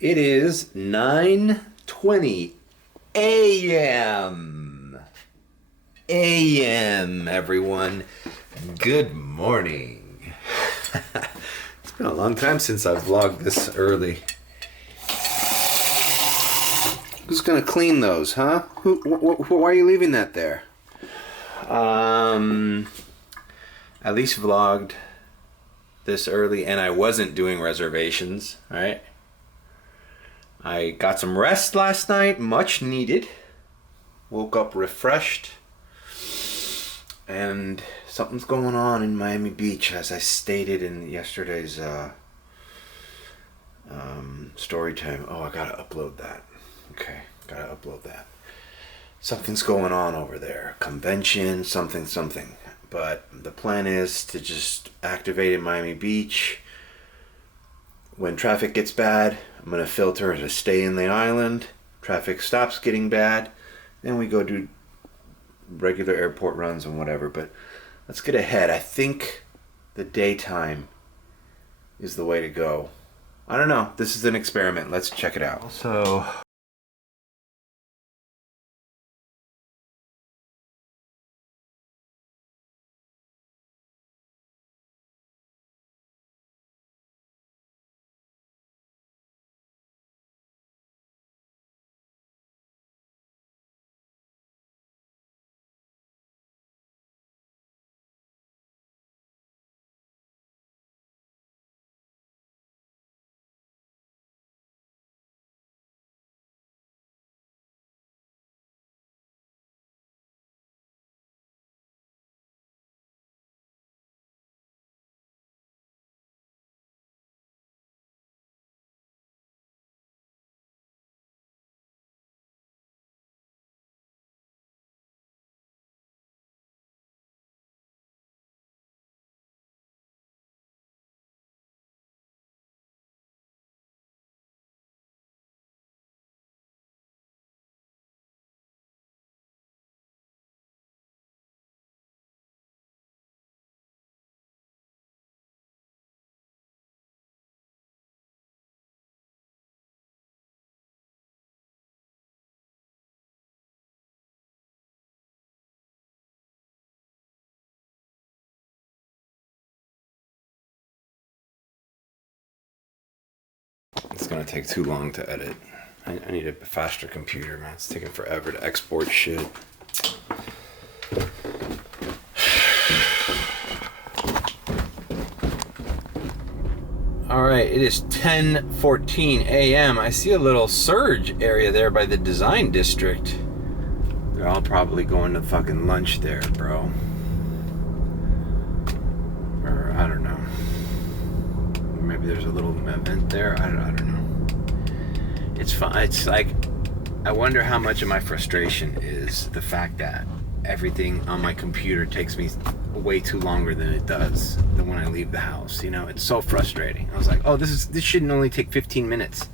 It is 9:20 a.m. A.m. everyone. Good morning. It's been a long time since I've vlogged this early. Who's gonna clean those, huh? Why are you leaving that there? At least vlogged this early, and I wasn't doing reservations, alright? I got some rest last night, much needed. Woke up refreshed. And something's going on in Miami Beach, as I stated in yesterday's story time. Oh, I gotta upload that. Okay, gotta upload that. Something's going on over there. Convention, something. But the plan is to just activate in Miami Beach. When traffic gets bad, I'm going to filter to stay in the island. Traffic stops getting bad. Then we go do regular airport runs and whatever. But let's get ahead. I think the daytime is the way to go. I don't know. This is an experiment. Let's check it out. So... It's gonna take too long to edit. I need a faster computer, man. It's taking forever to export shit. Alright, it is 10:14 a.m. I see a little surge area there by the design district. They're all probably going to fucking lunch there, bro. Or, I don't know. Maybe there's a little event there. I don't know. It's fun. It's like, I wonder how much of my frustration is the fact that everything on my computer takes me way too longer than it does than when I leave the house. You know, it's so frustrating. I was like, oh, this shouldn't only take 15 minutes.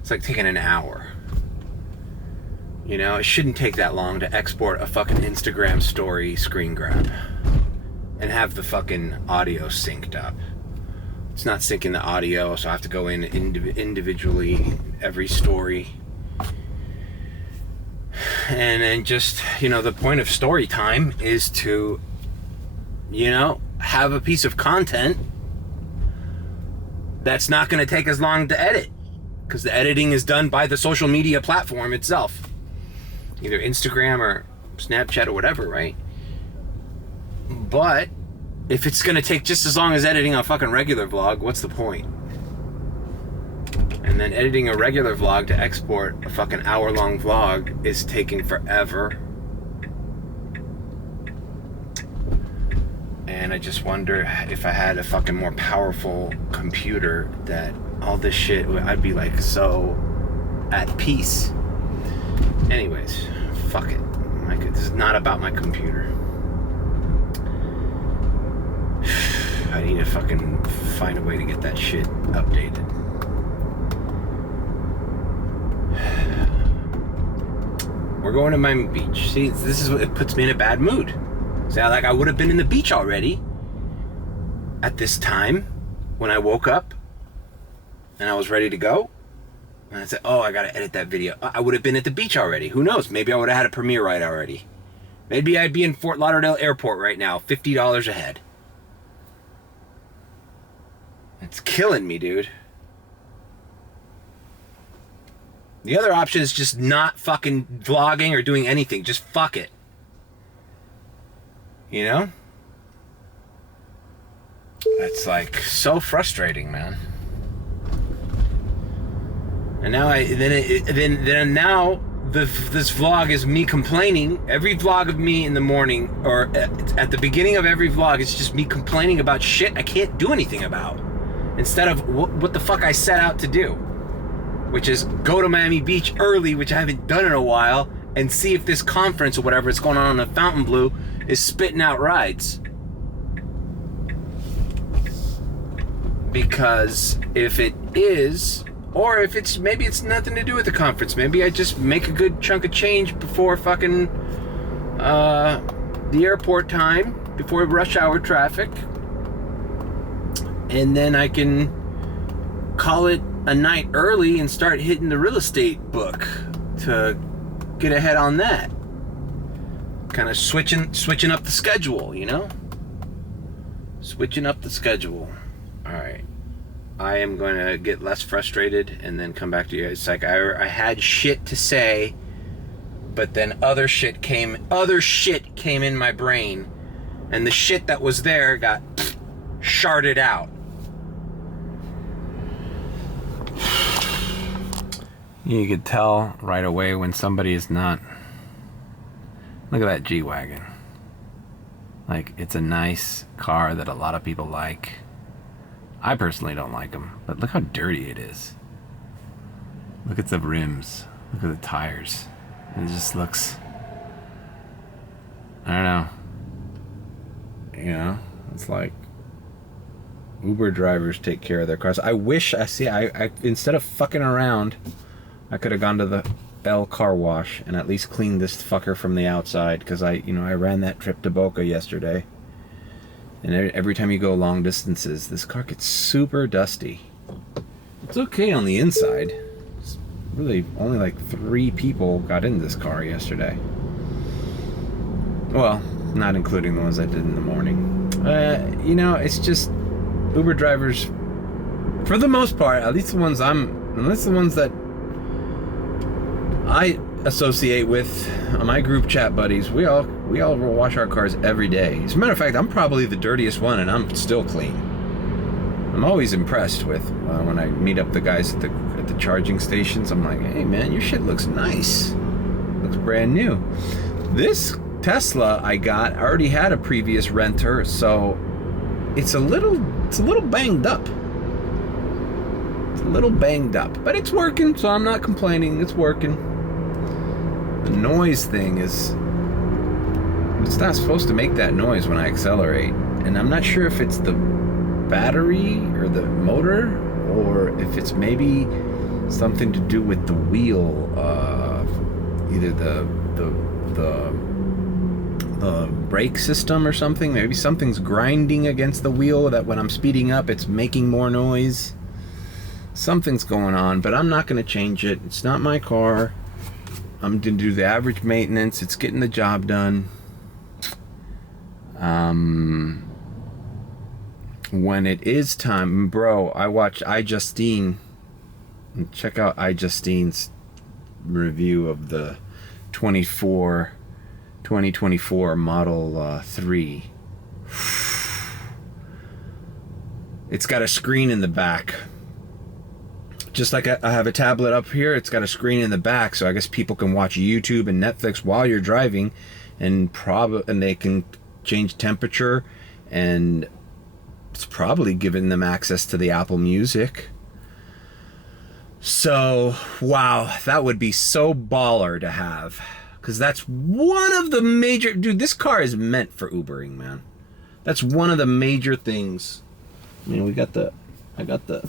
It's like taking an hour. You know, it shouldn't take that long to export a fucking Instagram story screen grab and have the fucking audio synced up. It's not syncing the audio, so I have to go in individually every story. And then just, you know, the point of story time is to, you know, have a piece of content that's not going to take as long to edit. Because the editing is done by the social media platform itself. Either Instagram or Snapchat or whatever, right? But if it's gonna take just as long as editing a fucking regular vlog, what's the point? And then editing a regular vlog to export a fucking hour-long vlog is taking forever. And I just wonder if I had a fucking more powerful computer that all this shit, I'd be like so at peace. Anyways, fuck it. This is not about my computer. I need to fucking find a way to get that shit updated. We're going to Miami Beach. See, this is what it puts me in a bad mood. So like I would have been in the beach already at this time when I woke up and I was ready to go. And I said, oh, I gotta edit that video. I would have been at the beach already. Who knows? Maybe I would have had a premiere ride already. Maybe I'd be in Fort Lauderdale Airport right now, $50 a head. It's killing me, dude. The other option is just not fucking vlogging or doing anything. Just fuck it. You know? It's like so frustrating, man. And now now this vlog is me complaining. Every vlog of me in the morning or at the beginning of every vlog, it's just me complaining about shit I can't do anything about. Instead of what the fuck I set out to do, which is go to Miami Beach early, which I haven't done in a while, and see if this conference or whatever is going on in Fontainebleau is spitting out rides. Because if it is, or if it's, maybe it's nothing to do with the conference. Maybe I just make a good chunk of change before fucking the airport time, before rush hour traffic. And then I can call it a night early and start hitting the real estate book to get ahead on that. Kind of switching up the schedule, you know? Switching up the schedule. All right. I am going to get less frustrated and then come back to you. It's like I had shit to say, but then other shit came in my brain, and the shit that was there got sharded out. You could tell right away when somebody is not. Look at that G-Wagon. Like, it's a nice car that a lot of people like. I personally don't like them, but look how dirty it is. Look at the rims. Look at the tires. It just looks, I don't know. You know, it's like Uber drivers take care of their cars. I wish, I instead of fucking around, I could have gone to the L car wash and at least cleaned this fucker from the outside, because I ran that trip to Boca yesterday. And every time you go long distances, this car gets super dusty. It's okay on the inside. It's really only like 3 people got in this car yesterday. Well, not including the ones I did in the morning. It's just Uber drivers, for the most part, at least the ones that I associate with my group chat buddies, we all wash our cars every day. As a matter of fact, I'm probably the dirtiest one, and I'm still clean. I'm always impressed with when I meet up the guys at the charging stations. I'm like, hey man, your shit looks nice. Looks brand new. This Tesla I already had a previous renter, so it's a little banged up. It's a little banged up, but it's working, so I'm not complaining. It's working. The noise thing it's not supposed to make that noise when I accelerate, and I'm not sure if it's the battery or the motor, or if it's maybe something to do with the wheel, either the brake system or something. Maybe something's grinding against the wheel that when I'm speeding up, it's making more noise. Something's going on, but I'm not going to change it. It's not my car. I'm going to do the average maintenance. It's getting the job done. When it is time, bro, I watch iJustine. Check out iJustine's review of the 2024 Model 3. It's got a screen in the back. Just like I have a tablet up here, it's got a screen in the back, so I guess people can watch YouTube and Netflix while you're driving, and they can change temperature, and it's probably giving them access to the Apple Music. So, wow, that would be so baller to have, because that's one of the major... Dude, this car is meant for Ubering, man. That's one of the major things. I mean, I got the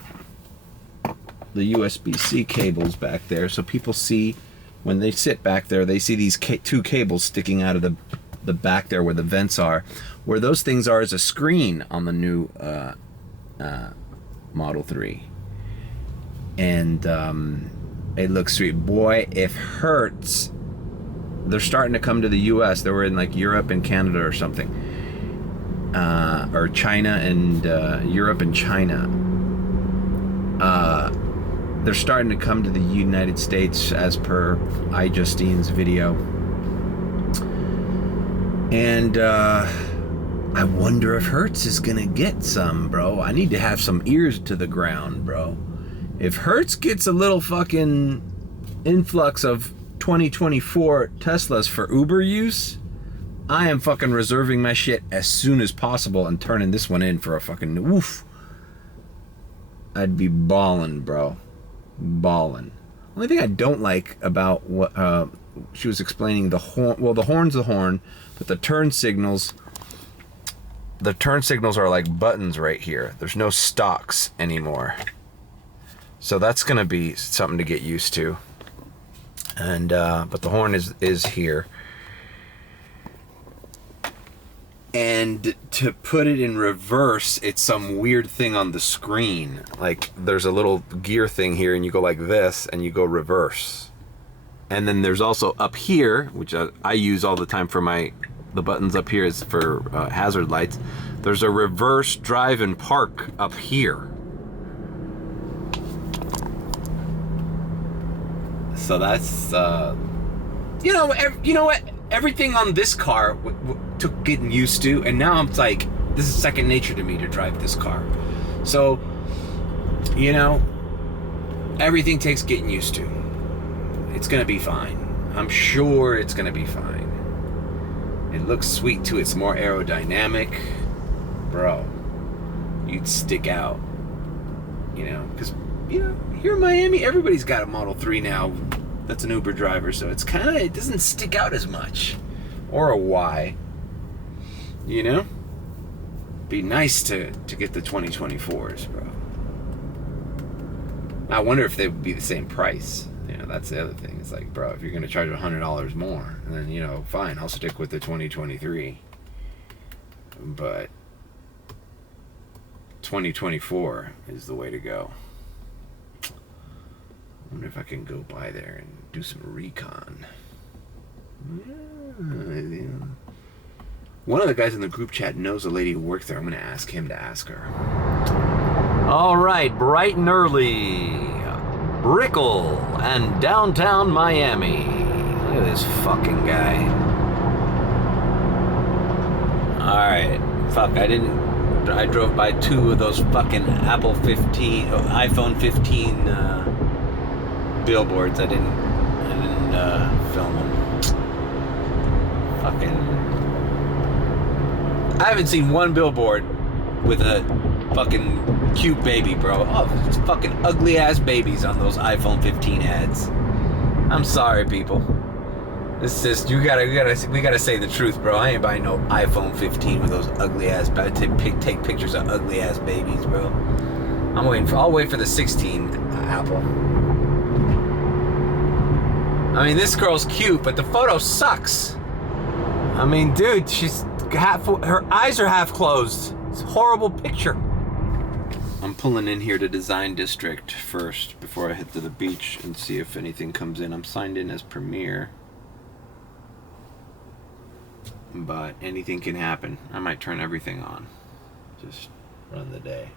USB-C cables back there, so people see, when they sit back there, they see these 2 cables sticking out of the back there where the vents are. Where those things are is a screen on the new Model 3. And It looks sweet. Boy, if Hertz, they're starting to come to the U.S. They were in like Europe and Canada or something. Or China and Europe and China. They're starting to come to the United States as per iJustine's video. And I wonder if Hertz is gonna get some, bro. I need to have some ears to the ground, bro. If Hertz gets a little fucking influx of 2024 Teslas for Uber use, I am fucking reserving my shit as soon as possible and turning this one in for a fucking woof. I'd be ballin', bro. Ballin'. Only thing I don't like about what she was explaining, the horn. Well, the horn's the horn, but the turn signals. The turn signals are like buttons right here. There's no stalks anymore. So that's gonna be something to get used to. And but the horn is here. And to put it in reverse, it's some weird thing on the screen. Like there's a little gear thing here, and you go like this, and you go reverse. And then there's also up here, which I use all the time for the buttons up here is for hazard lights. There's a reverse drive and park up here. So that's, you know what? Everything on this car took getting used to, and now I'm like, this is second nature to me to drive this car. So, you know, everything takes getting used to. It's gonna be fine. I'm sure it's gonna be fine. It looks sweet too. It's more aerodynamic, bro. You'd stick out, you know, because you know here in Miami, everybody's got a Model 3 now. That's an Uber driver, so it's kind of, it doesn't stick out as much. Or a Y. You know? Be nice to get the 2024s, bro. I wonder if they would be the same price. You know, that's the other thing. It's like, bro, if you're going to charge $100 more, then, you know, fine, I'll stick with the 2023. But 2024 is the way to go. I wonder if I can go by there and do some recon. Yeah. One of the guys in the group chat knows a lady who works there. I'm going to ask him to ask her. All right, bright and early. Brickell and downtown Miami. Look at this fucking guy. All right. Fuck, I drove by 2 of those fucking iPhone 15 billboards. I didn't film them. I haven't seen one billboard with a fucking cute baby, bro. Oh, it's fucking ugly ass babies on those iPhone 15 ads. I'm sorry, people. This is we gotta say the truth, bro. I ain't buying no iPhone 15 with those ugly ass. Take pictures of ugly ass babies, bro. I'll wait for the 16 Apple. I mean, this girl's cute, but the photo sucks. I mean, dude, her eyes are half closed. It's a horrible picture. I'm pulling in here to Design District first before I head to the beach and see if anything comes in. I'm signed in as Premier, but anything can happen. I might turn everything on. Just run the day.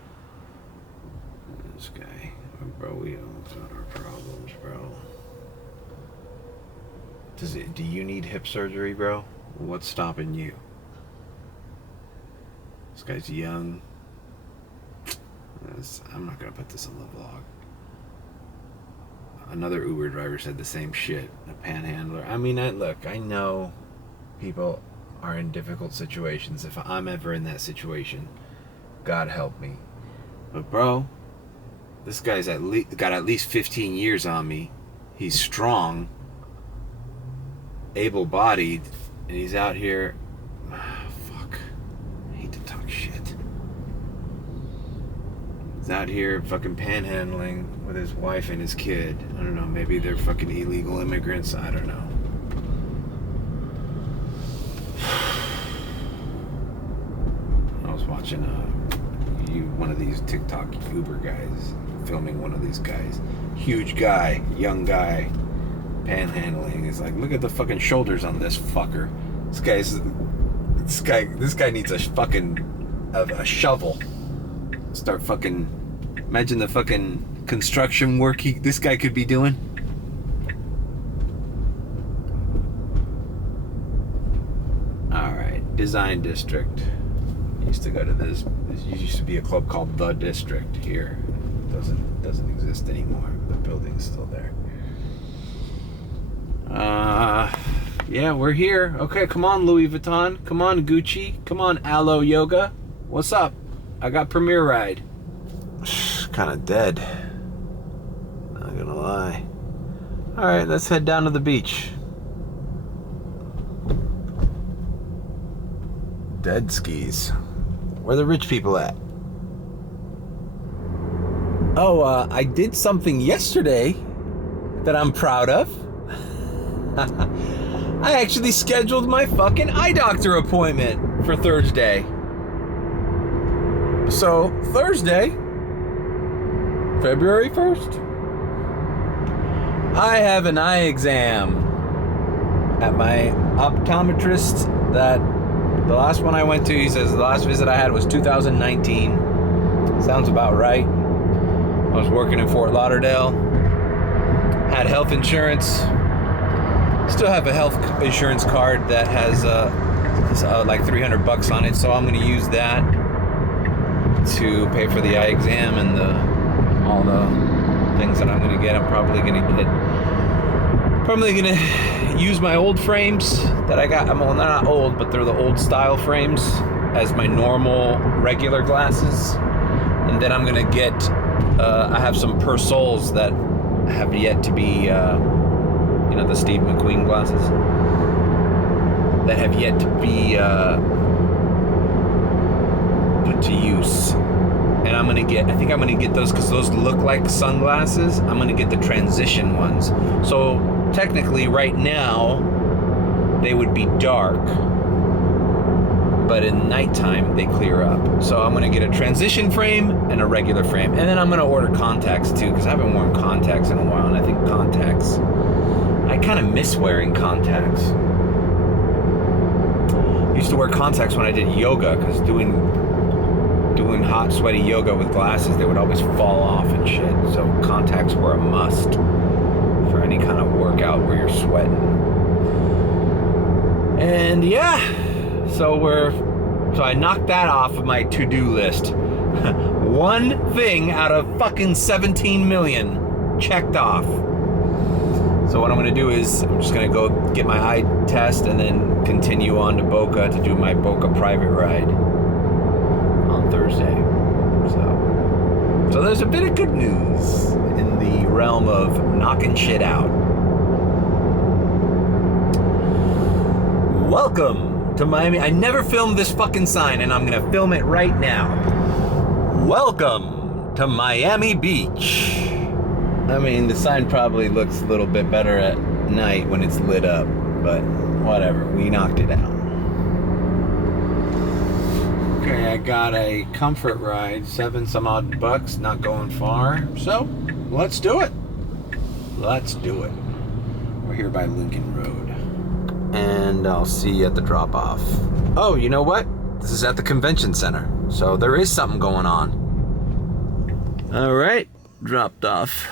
This guy, bro, we all got our problems, bro. Do you need hip surgery, bro? What's stopping you? This guy's young. I'm not gonna put this on the vlog. Another Uber driver said the same shit. A panhandler. I mean, look, I know people are in difficult situations. If I'm ever in that situation, God help me. But bro, this guy's got at least 15 years on me. He's strong, able-bodied, and he's out here. Fuck. I hate to talk shit. He's out here fucking panhandling with his wife and his kid. I don't know, maybe they're fucking illegal immigrants. I don't know. I was watching you one of these TikTok Uber guys filming one of these guys, huge guy, young guy, panhandling. He's like, look at the fucking shoulders on this fucker. This guy needs a fucking a shovel. Start fucking, imagine the fucking construction work this guy could be doing. All right, Design District. Used to go to this used to be a club called The District here. Doesn't exist anymore. The building's still there. Yeah, we're here. Okay, come on, Louis Vuitton. Come on, Gucci. Come on, Aloe Yoga. What's up? I got Premier Ride. Kind of dead. Not gonna lie. All right, let's head down to the beach. Dead skis. Where are the rich people at? Oh, I did something yesterday that I'm proud of. I actually scheduled my fucking eye doctor appointment for Thursday. So, Thursday, February 1st, I have an eye exam at my optometrist that the last one I went to, he says the last visit I had was 2019. Sounds about right. I was working in Fort Lauderdale, had health insurance. Still have a health insurance card that has like $300 on it, so I'm going to use that to pay for the eye exam and all the things that I'm going to get. I'm probably going to use my old frames that I got. Well, not old, but they're the old style frames as my normal regular glasses, and then I'm going to get. I have some Persols that have yet to be. The Steve McQueen glasses that have yet to be put to use, and I think I'm gonna get those because those look like sunglasses. I'm gonna get the transition ones. So technically, right now they would be dark, but in nighttime they clear up. So I'm gonna get a transition frame and a regular frame, and then I'm gonna order contacts too because I haven't worn contacts in a while, and I think contacts. I kind of miss wearing contacts. I used to wear contacts when I did yoga because doing hot, sweaty yoga with glasses, they would always fall off and shit. So contacts were a must for any kind of workout where you're sweating. And yeah, so I knocked that off of my to-do list. One thing out of fucking 17 million checked off. So what I'm going to do is I'm just going to go get my eye test and then continue on to Boca to do my Boca private ride on Thursday. So there's a bit of good news in the realm of knocking shit out. Welcome to Miami. I never filmed this fucking sign, and I'm going to film it right now. Welcome to Miami Beach. I mean, the sign probably looks a little bit better at night when it's lit up, but whatever, we knocked it out. Okay, I got a comfort ride, $7 some odd bucks, not going far, so let's do it. Let's do it. We're here by Lincoln Road, and I'll see you at the drop-off. Oh, you know what? This is at the convention center, so there is something going on. All right. Dropped off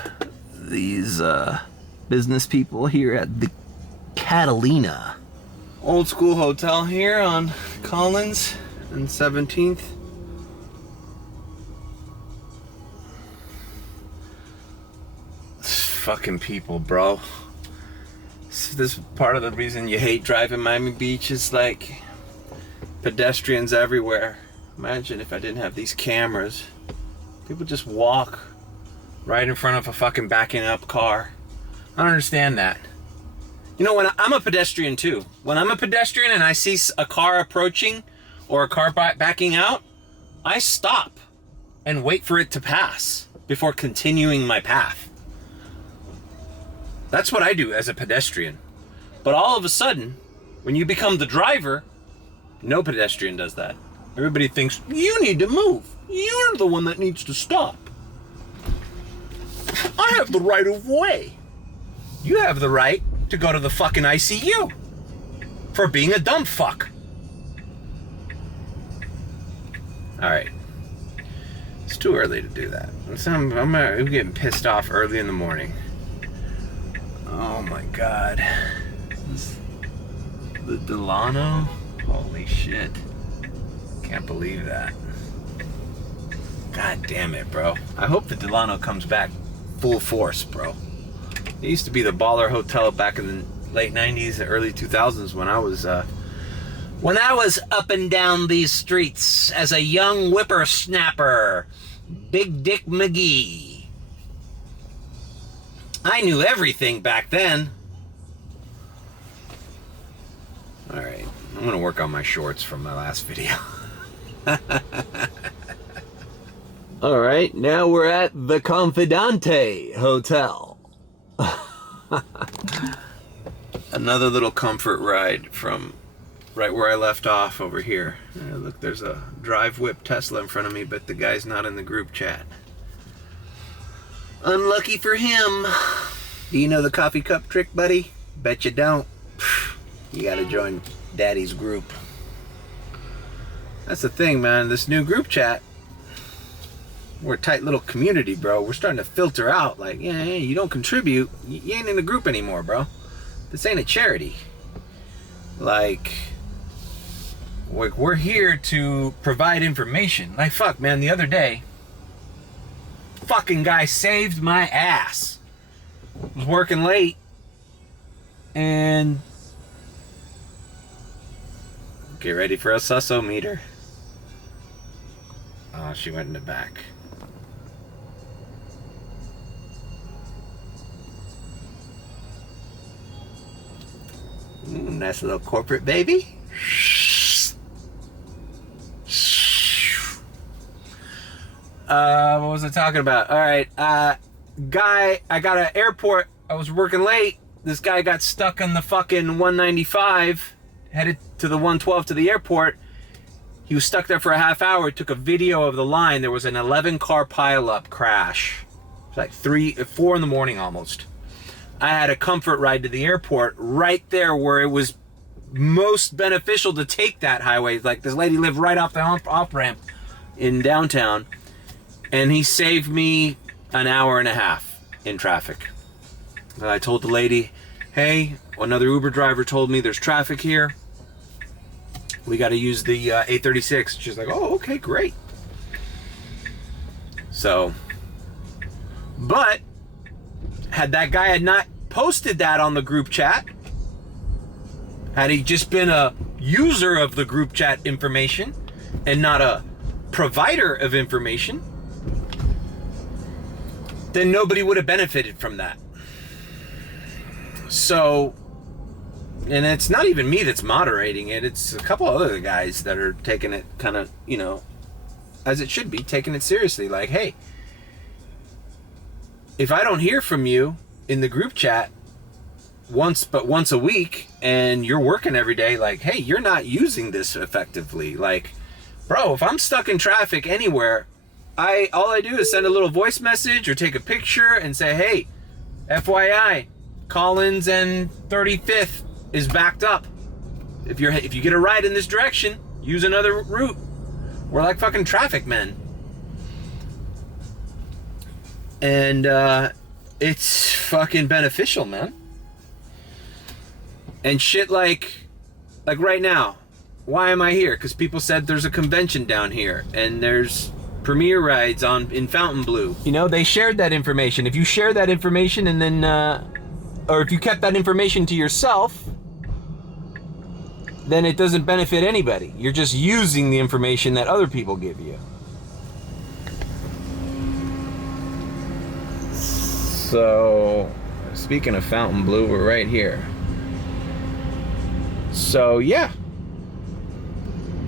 these business people here at the Catalina. Old school hotel here on Collins and 17th. Fucking people, bro. This is part of the reason you hate driving Miami Beach is like pedestrians everywhere. Imagine if I didn't have these cameras. People just walk right in front of a fucking backing up car. I don't understand that. You know, when I'm a pedestrian too. When I'm a pedestrian and I see a car approaching or a car backing out, I stop and wait for it to pass before continuing my path. That's what I do as a pedestrian. But all of a sudden, when you become the driver, no pedestrian does that. Everybody thinks, you need to move. You're the one that needs to stop. I have the right of way. You have the right to go to the fucking ICU for being a dumb fuck. Alright. It's too early to do that. I'm getting pissed off early in the morning. Oh my god. The Delano? Holy shit. Can't believe that. God damn it, bro. I hope the Delano comes back full force, bro. It used to be the baller hotel back in the late 90s, early 2000s when I was up and down these streets as a young whippersnapper. Big Dick McGee. I knew everything back then. Alright, I'm gonna work on my shorts from my last video. Alright, now we're at the Confidante Hotel. Another little comfort ride from right where I left off over here. Look, there's a drive whip Tesla in front of me, but the guy's not in the group chat. Unlucky for him. Do you know the coffee cup trick, buddy? Bet you don't. You gotta join Daddy's group. That's the thing, man. This new group chat, we're a tight little community, bro. We're starting to filter out. Like, yeah, you don't contribute, you ain't in the group anymore, bro. This ain't a charity. Like, we're here to provide information. Like, fuck, man, the other day, fucking guy saved my ass. Was working late, and get ready for a susso meter. Oh, she went in the back. Ooh, nice little corporate baby. What was I talking about? All right, guy, I got an airport. I was working late. This guy got stuck on the fucking 195, headed to the 112 to the airport. He was stuck there for a half hour. Took a video of the line. There was an 11-car pileup crash. It's like 4 in the morning almost. I had a comfort ride to the airport right there where it was most beneficial to take that highway. Like, this lady lived right off the off-ramp in downtown, and he saved me an hour and a half in traffic. And I told the lady, hey, another Uber driver told me there's traffic here. We got to use the 836. She's like, oh, okay, great. So, but had that guy had not posted that on the group chat, had he just been a user of the group chat information and not a provider of information, then nobody would have benefited from that. So, and it's not even me that's moderating it, it's a couple other guys that are taking it kind of, you know, as it should be, taking it seriously. Like, hey, if I don't hear from you in the group chat once a week, and you're working every day, like, hey, you're not using this effectively. Like, bro, if I'm stuck in traffic anywhere, all I do is send a little voice message or take a picture and say, hey, FYI, Collins and 35th is backed up. If you get a ride in this direction, use another route. We're like fucking traffic men. And it's fucking beneficial, man. And shit like right now, why am I here? Because people said there's a convention down here and there's premiere rides in Fontainebleau. You know, they shared that information. If you share that information and then or if you kept that information to yourself, then it doesn't benefit anybody. You're just using the information that other people give you. So, speaking of Fontainebleau, we're right here. So, yeah.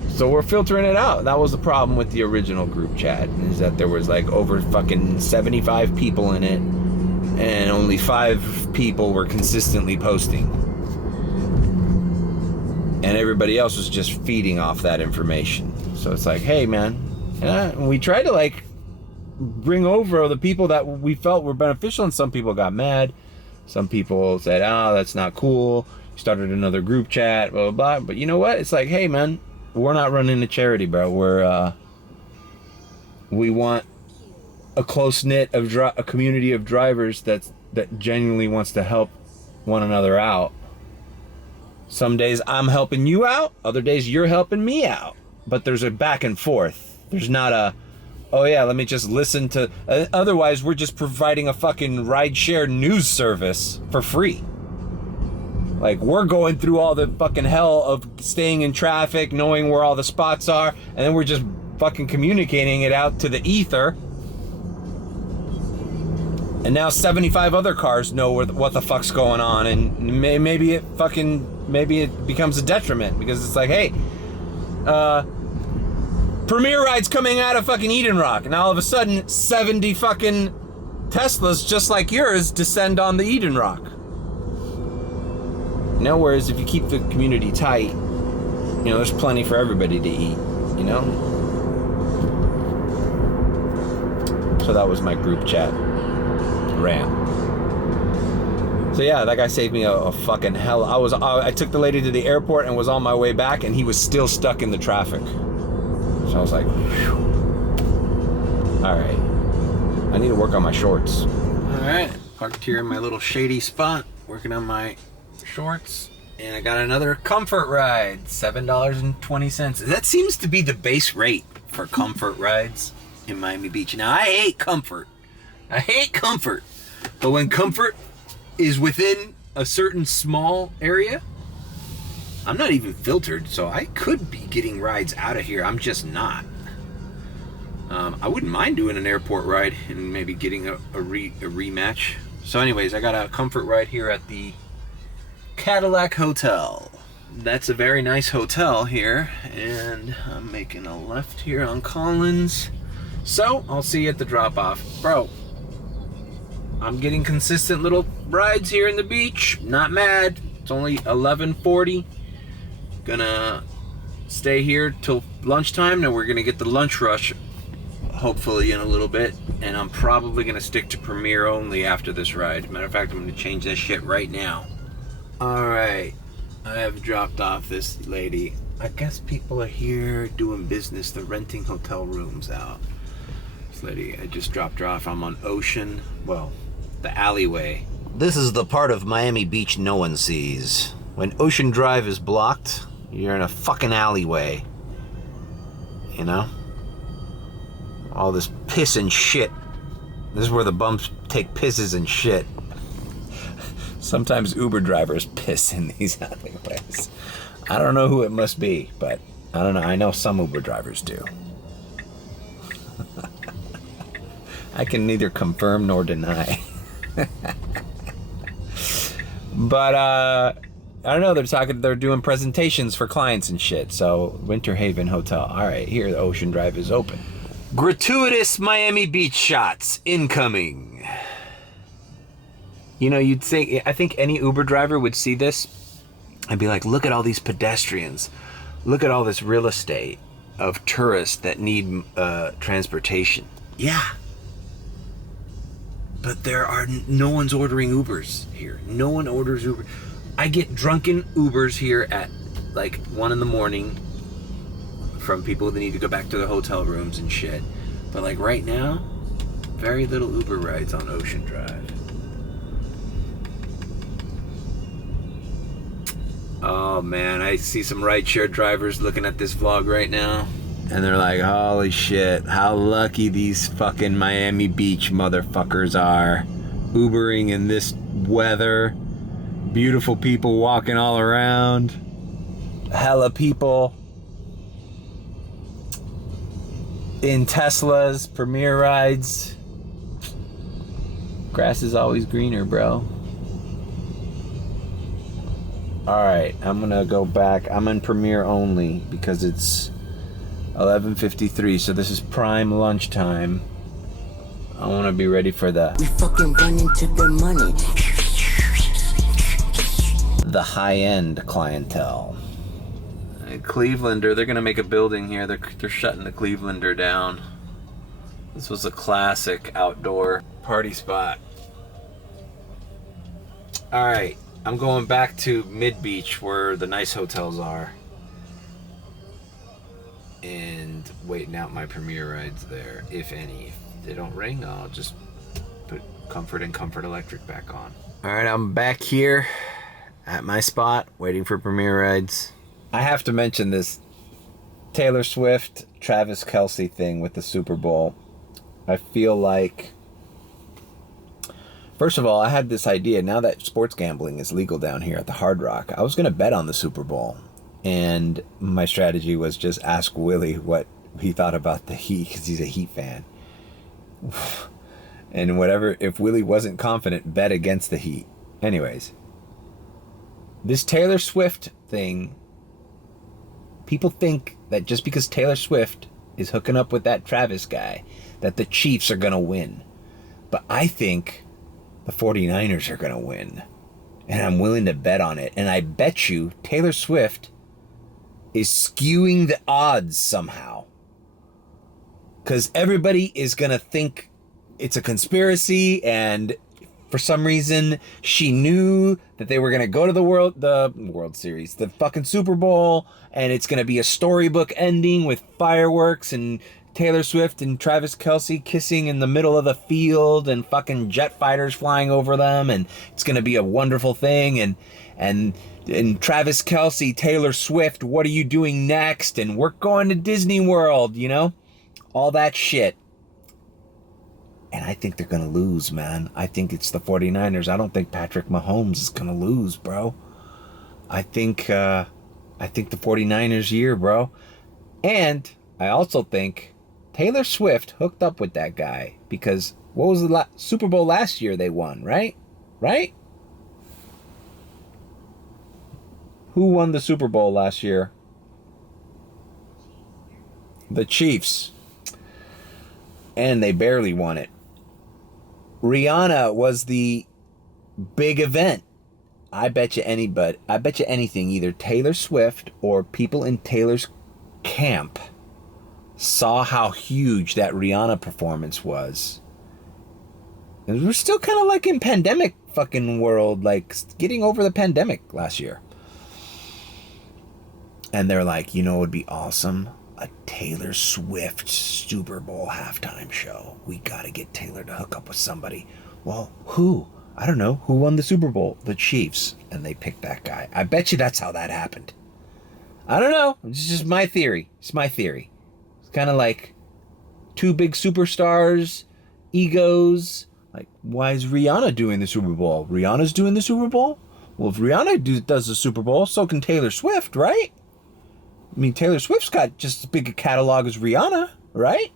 So we're filtering it out. That was the problem with the original group chat, is that there was like over fucking 75 people in it, and only 5 people were consistently posting. And everybody else was just feeding off that information. So it's like, hey man, Yeah, and we tried to like bring over the people that we felt were beneficial, and some people got mad. Some people said, "Oh, that's not cool." Started another group chat, blah blah blah. But you know what? It's like, hey man, we're not running a charity, bro. We want a close knit of a community of drivers that genuinely wants to help one another out. Some days I'm helping you out, other days you're helping me out. But there's a back and forth. There's not a, oh yeah, let me just listen to... otherwise, we're just providing a fucking rideshare news service for free. Like, we're going through all the fucking hell of staying in traffic, knowing where all the spots are, and then we're just fucking communicating it out to the ether. And now 75 other cars know what the fuck's going on, and maybe it becomes a detriment, because it's like, hey, Premier Ride's coming out of fucking Eden Rock, and all of a sudden 70 fucking Teslas just like yours descend on the Eden Rock. You know, whereas if you keep the community tight, you know, there's plenty for everybody to eat, you know? So that was my group chat rant. So yeah, that guy saved me a fucking hell. I took the lady to the airport and was on my way back, and he was still stuck in the traffic. So I was like, whew. All right, I need to work on my shorts. All right, parked here in my little shady spot, working on my shorts, and I got another comfort ride, $7.20. That seems to be the base rate for comfort rides in Miami Beach. Now, I hate comfort. But when comfort is within a certain small area, I'm not even filtered, so I could be getting rides out of here. I'm just not. I wouldn't mind doing an airport ride and maybe getting a rematch. So anyways, I got a comfort ride here at the Cadillac Hotel. That's a very nice hotel here, and I'm making a left here on Collins. So I'll see you at the drop-off. Bro, I'm getting consistent little rides here in the beach. Not mad. It's only 11:40. Gonna stay here till lunchtime. Now we're gonna get the lunch rush, hopefully in a little bit. And I'm probably gonna stick to Premier only after this ride. Matter of fact, I'm gonna change that shit right now. All right, I have dropped off this lady. I guess people are here doing business. They're renting hotel rooms out. This lady, I just dropped her off. I'm on Ocean, well, the alleyway. This is the part of Miami Beach no one sees. When Ocean Drive is blocked, you're in a fucking alleyway. You know? All this piss and shit. This is where the bumps take pisses and shit. Sometimes Uber drivers piss in these alleyways. I don't know who it must be, but I don't know. I know some Uber drivers do. I can neither confirm nor deny. But I don't know, they're doing presentations for clients and shit. So Winter Haven Hotel. All right, here the Ocean Drive is open. Gratuitous Miami Beach shots incoming. You know, I think any Uber driver would see this and be like, look at all these pedestrians. Look at all this real estate of tourists that need transportation. Yeah. But no one's ordering Ubers here. No one orders Uber. I get drunken Ubers here at like 1 a.m. from people that need to go back to their hotel rooms and shit. But like right now, very little Uber rides on Ocean Drive. Oh man, I see some rideshare drivers looking at this vlog right now. And they're like, holy shit, how lucky these fucking Miami Beach motherfuckers are. Ubering in this weather. Beautiful people walking all around. Hella people in Teslas, Premier rides. Grass is always greener, bro. Alright, I'm gonna go back. I'm in Premier only because it's 11:53, so this is prime lunchtime. I want to be ready for the money. The high-end clientele. Clevelander, they're gonna make a building here. They're shutting the Clevelander down. This was a classic outdoor party spot. All right, I'm going back to Mid-Beach where the nice hotels are, and waiting out my Premier rides there, if any. If they don't ring, I'll just put Comfort and Comfort Electric back on. All right, I'm back here at my spot waiting for Premier rides. I have to mention this Taylor Swift, Travis Kelce thing with the Super Bowl. I feel like, first of all, I had this idea, now that sports gambling is legal down here at the Hard Rock, I was going to bet on the Super Bowl. And my strategy was just ask Willie what he thought about the Heat, because he's a Heat fan. And whatever, if Willie wasn't confident, bet against the Heat. Anyways, this Taylor Swift thing, people think that just because Taylor Swift is hooking up with that Travis guy, that the Chiefs are going to win. But I think the 49ers are going to win. And I'm willing to bet on it. And I bet you Taylor Swift is skewing the odds somehow. Because everybody is going to think it's a conspiracy, and for some reason she knew that they were going to go to the World Series, the fucking Super Bowl, and it's going to be a storybook ending with fireworks and Taylor Swift and Travis Kelce kissing in the middle of the field and fucking jet fighters flying over them, and it's going to be a wonderful thing. And Travis Kelce, Taylor Swift, what are you doing next? And we're going to Disney World, you know? All that shit. And I think they're going to lose, man. I think it's the 49ers. I don't think Patrick Mahomes is going to lose, bro. I think the 49ers year, bro. And I also think Taylor Swift hooked up with that guy, because what was the Super Bowl last year they won, right? Right? Who won the Super Bowl last year? The Chiefs. And they barely won it. Rihanna was the big event. I bet you anything, either Taylor Swift or people in Taylor's camp saw how huge that Rihanna performance was. And we're still kind of like in pandemic fucking world, like getting over the pandemic last year. And they're like, you know what would be awesome? A Taylor Swift Super Bowl halftime show. We gotta get Taylor to hook up with somebody. Well, who? I don't know. Who won the Super Bowl? The Chiefs. And they picked that guy. I bet you that's how that happened. I don't know. It's just my theory. It's my theory. It's kind of like two big superstars, egos. Like, why is Rihanna doing the Super Bowl? Rihanna's doing the Super Bowl? Well, if Rihanna does the Super Bowl, so can Taylor Swift, right? I mean, Taylor Swift's got just as big a catalog as Rihanna, right?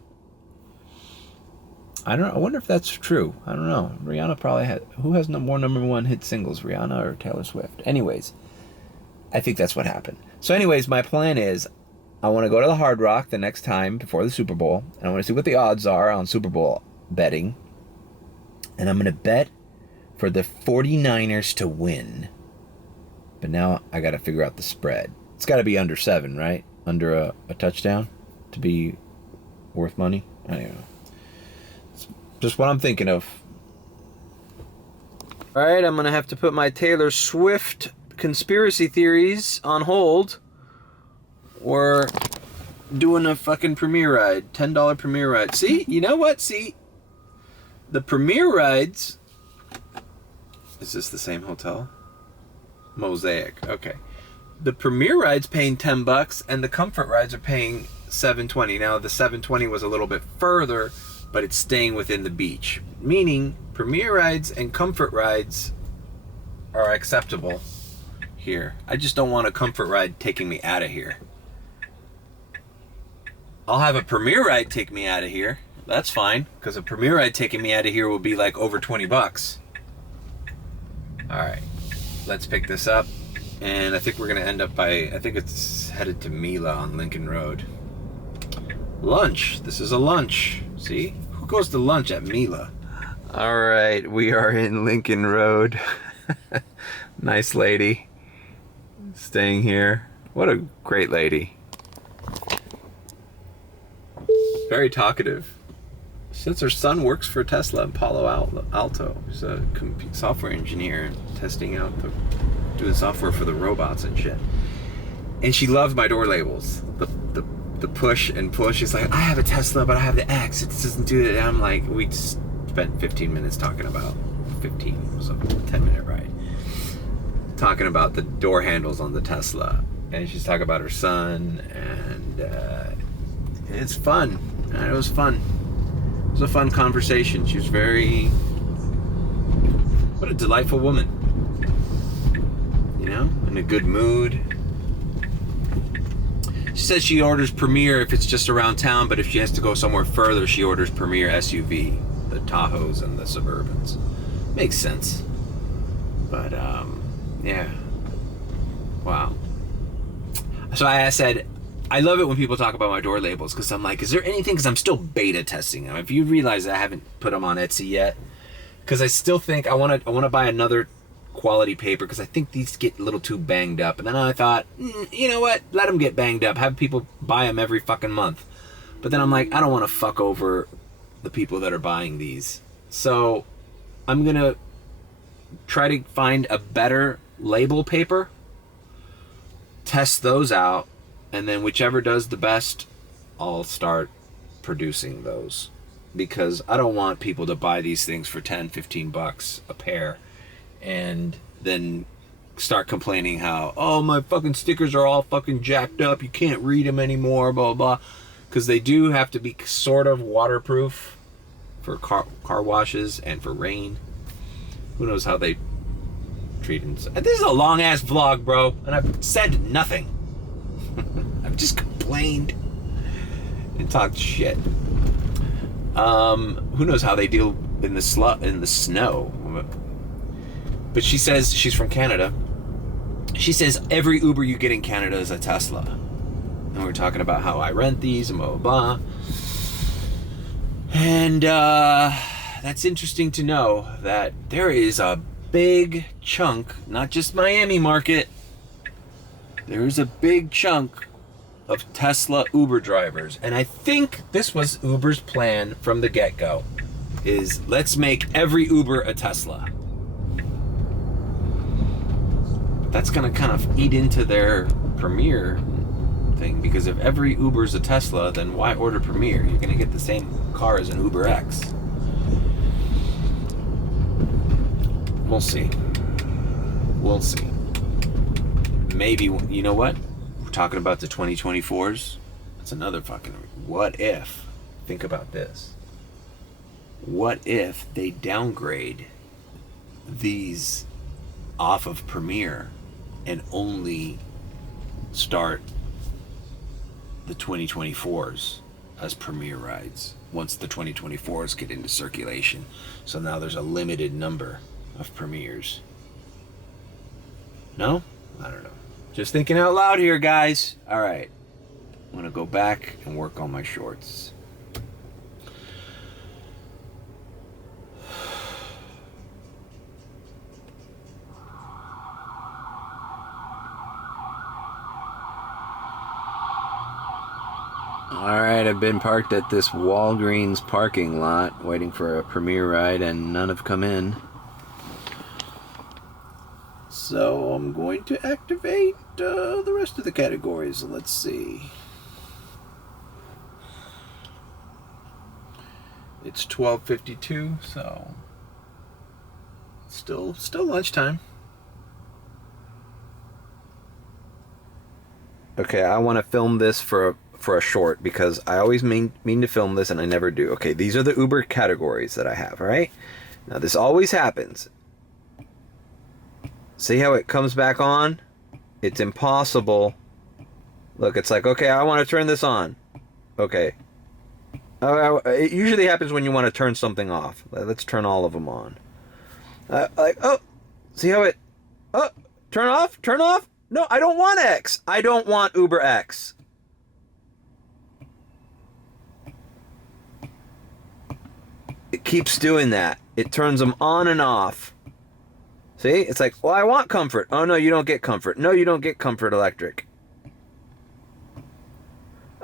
I don't know. I wonder if that's true. I don't know. Rihanna probably had... Who has more number one hit singles, Rihanna or Taylor Swift? Anyways, I think that's what happened. So anyways, my plan is I want to go to the Hard Rock the next time before the Super Bowl, and I want to see what the odds are on Super Bowl betting. And I'm going to bet for the 49ers to win. But now I got to figure out the spread. It's got to be under 7, right? Under a touchdown to be worth money? I don't know. It's just what I'm thinking of. All right, I'm going to have to put my Taylor Swift conspiracy theories on hold. We're doing a fucking Premier ride. $10 Premier ride. See? You know what? See? The Premier rides... Is this the same hotel? Mosaic. Okay. The Premier ride's paying $10 and the Comfort rides are paying $7.20. Now the $7.20 was a little bit further, but it's staying within the beach. Meaning Premier rides and Comfort rides are acceptable here. I just don't want a Comfort ride taking me out of here. I'll have a Premier ride take me out of here. That's fine, because a Premier ride taking me out of here will be like over $20. Alright, let's pick this up. And I think we're going to end up by, I think it's headed to Mila on Lincoln Road. Lunch. This is a lunch. See? Who goes to lunch at Mila? All right, we are in Lincoln Road. Nice lady staying here. What a great lady. Very talkative. She says her son works for Tesla in Palo Alto. He's a software engineer testing out doing software for the robots and shit. And she loves my door labels. The push and push. She's like, I have a Tesla, but I have the X. It doesn't do that. And I'm like, we just spent 15 minutes talking about, 15, it was a 10-minute ride. Talking about the door handles on the Tesla. And she's talking about her son, and it's fun. And it was fun. It was a fun conversation. She was what a delightful woman. You know, in a good mood. She says she orders Premier if it's just around town, but if she has to go somewhere further, she orders Premier SUV, the Tahoes and the Suburbans. Makes sense. But, yeah. Wow. So I said, I love it when people talk about my door labels, because I'm like, is there anything, because I'm still beta testing them. If you realize that I haven't put them on Etsy yet, because I still think I want to buy another quality paper, because I think these get a little too banged up. And then I thought, you know what, let them get banged up, have people buy them every fucking month. But then I'm like, I don't want to fuck over the people that are buying these, so I'm gonna try to find a better label paper, test those out, and then whichever does the best, I'll start producing those, because I don't want people to buy these things for 10-15 bucks a pair and then start complaining how, oh, my fucking stickers are all fucking jacked up, you can't read them anymore, blah blah, because they do have to be sort of waterproof for car washes and for rain. Who knows how they treat them. This is a long ass vlog, bro, and I've said nothing. I've just complained and talked shit. Who knows how they deal in the snow. But she says she's from Canada. She says every Uber you get in Canada is a Tesla. And we're talking about how I rent these and blah blah blah. And that's interesting to know that there is a big chunk, not just Miami market, there's a big chunk of Tesla Uber drivers. And I think this was Uber's plan from the get-go, is let's make every Uber a Tesla. That's gonna kind of eat into their Premier thing, because if every Uber's a Tesla, then why order Premier? You're gonna get the same car as an Uber X. We'll see. We'll see. Maybe, you know what? We're talking about the 2024s. That's another fucking, what if? Think about this. What if they downgrade these off of Premier and only start the 2024s as Premier rides once the 2024s get into circulation? So now there's a limited number of Premiers. No? I don't know. Just thinking out loud here, guys. All right. I'm gonna go back and work on my shorts. Alright, I've been parked at this Walgreens parking lot waiting for a Premier ride, and none have come in. So I'm going to activate the rest of the categories. Let's see. It's 12:52, so still lunchtime. Okay, I want to film this for a short, because I always mean to film this and I never do. Okay, these are the Uber categories that I have, all right? Now this always happens. See how it comes back on? It's impossible. Look, it's like, okay, I want to turn this on. Okay. It usually happens when you want to turn something off. Let's turn all of them on. Like, oh, see how it, oh, turn off, turn off. No, I don't want X. I don't want Uber X. It keeps doing that. It turns them on and off. See? It's like, well, I want comfort. Oh, no, you don't get comfort. No, you don't get comfort electric.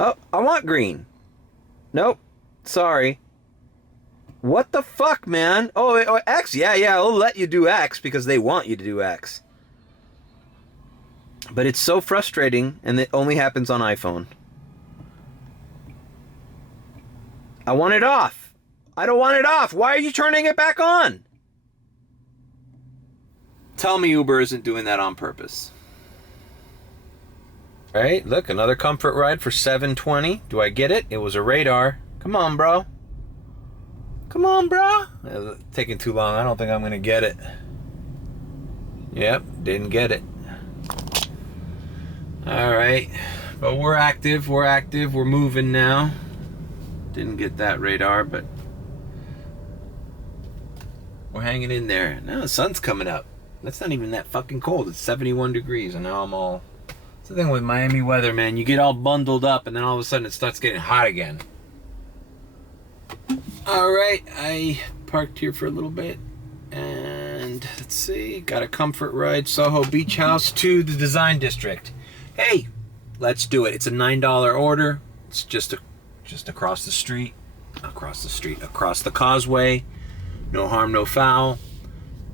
Oh, I want green. Nope. Sorry. What the fuck, man? Oh, X? Yeah, I'll let you do X because they want you to do X. But it's so frustrating, and it only happens on iPhone. I want it off. I don't want it off. Why are you turning it back on? Tell me Uber isn't doing that on purpose. Right? Look, another comfort ride for $7.20. Do I get it? It was a radar. Come on, bro. Come on, bro. Taking too long. I don't think I'm going to get it. Yep, didn't get it. All right. But we're active. We're moving now. Didn't get that radar, but we're hanging in there. Now the sun's coming up. That's not even that fucking cold. It's 71 degrees, and now I'm all... It's the thing with Miami weather, man. You get all bundled up, and then all of a sudden it starts getting hot again. All right, I parked here for a little bit, and let's see. Got a comfort ride, Soho Beach House to the Design District. Hey, let's do it. It's a $9 order. It's just across the street. Across the causeway. No harm, no foul.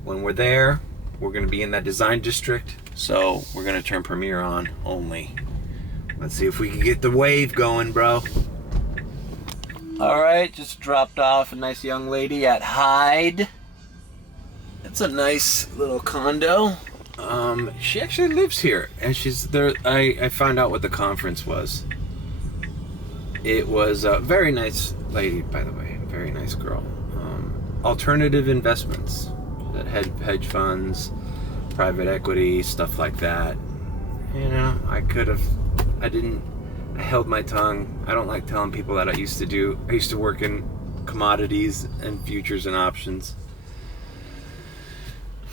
When we're there, we're going to be in that Design District. So we're going to turn Premiere on only. Let's see if we can get the wave going, bro. All right, just dropped off a nice young lady at Hyde. It's a nice little condo. She actually lives here, and she's there. I found out what the conference was. It was a very nice lady, by the way, very nice girl. Alternative investments, that hedge funds, private equity, stuff like that. You know, I held my tongue. I don't like telling people that I used to work in commodities and futures and options.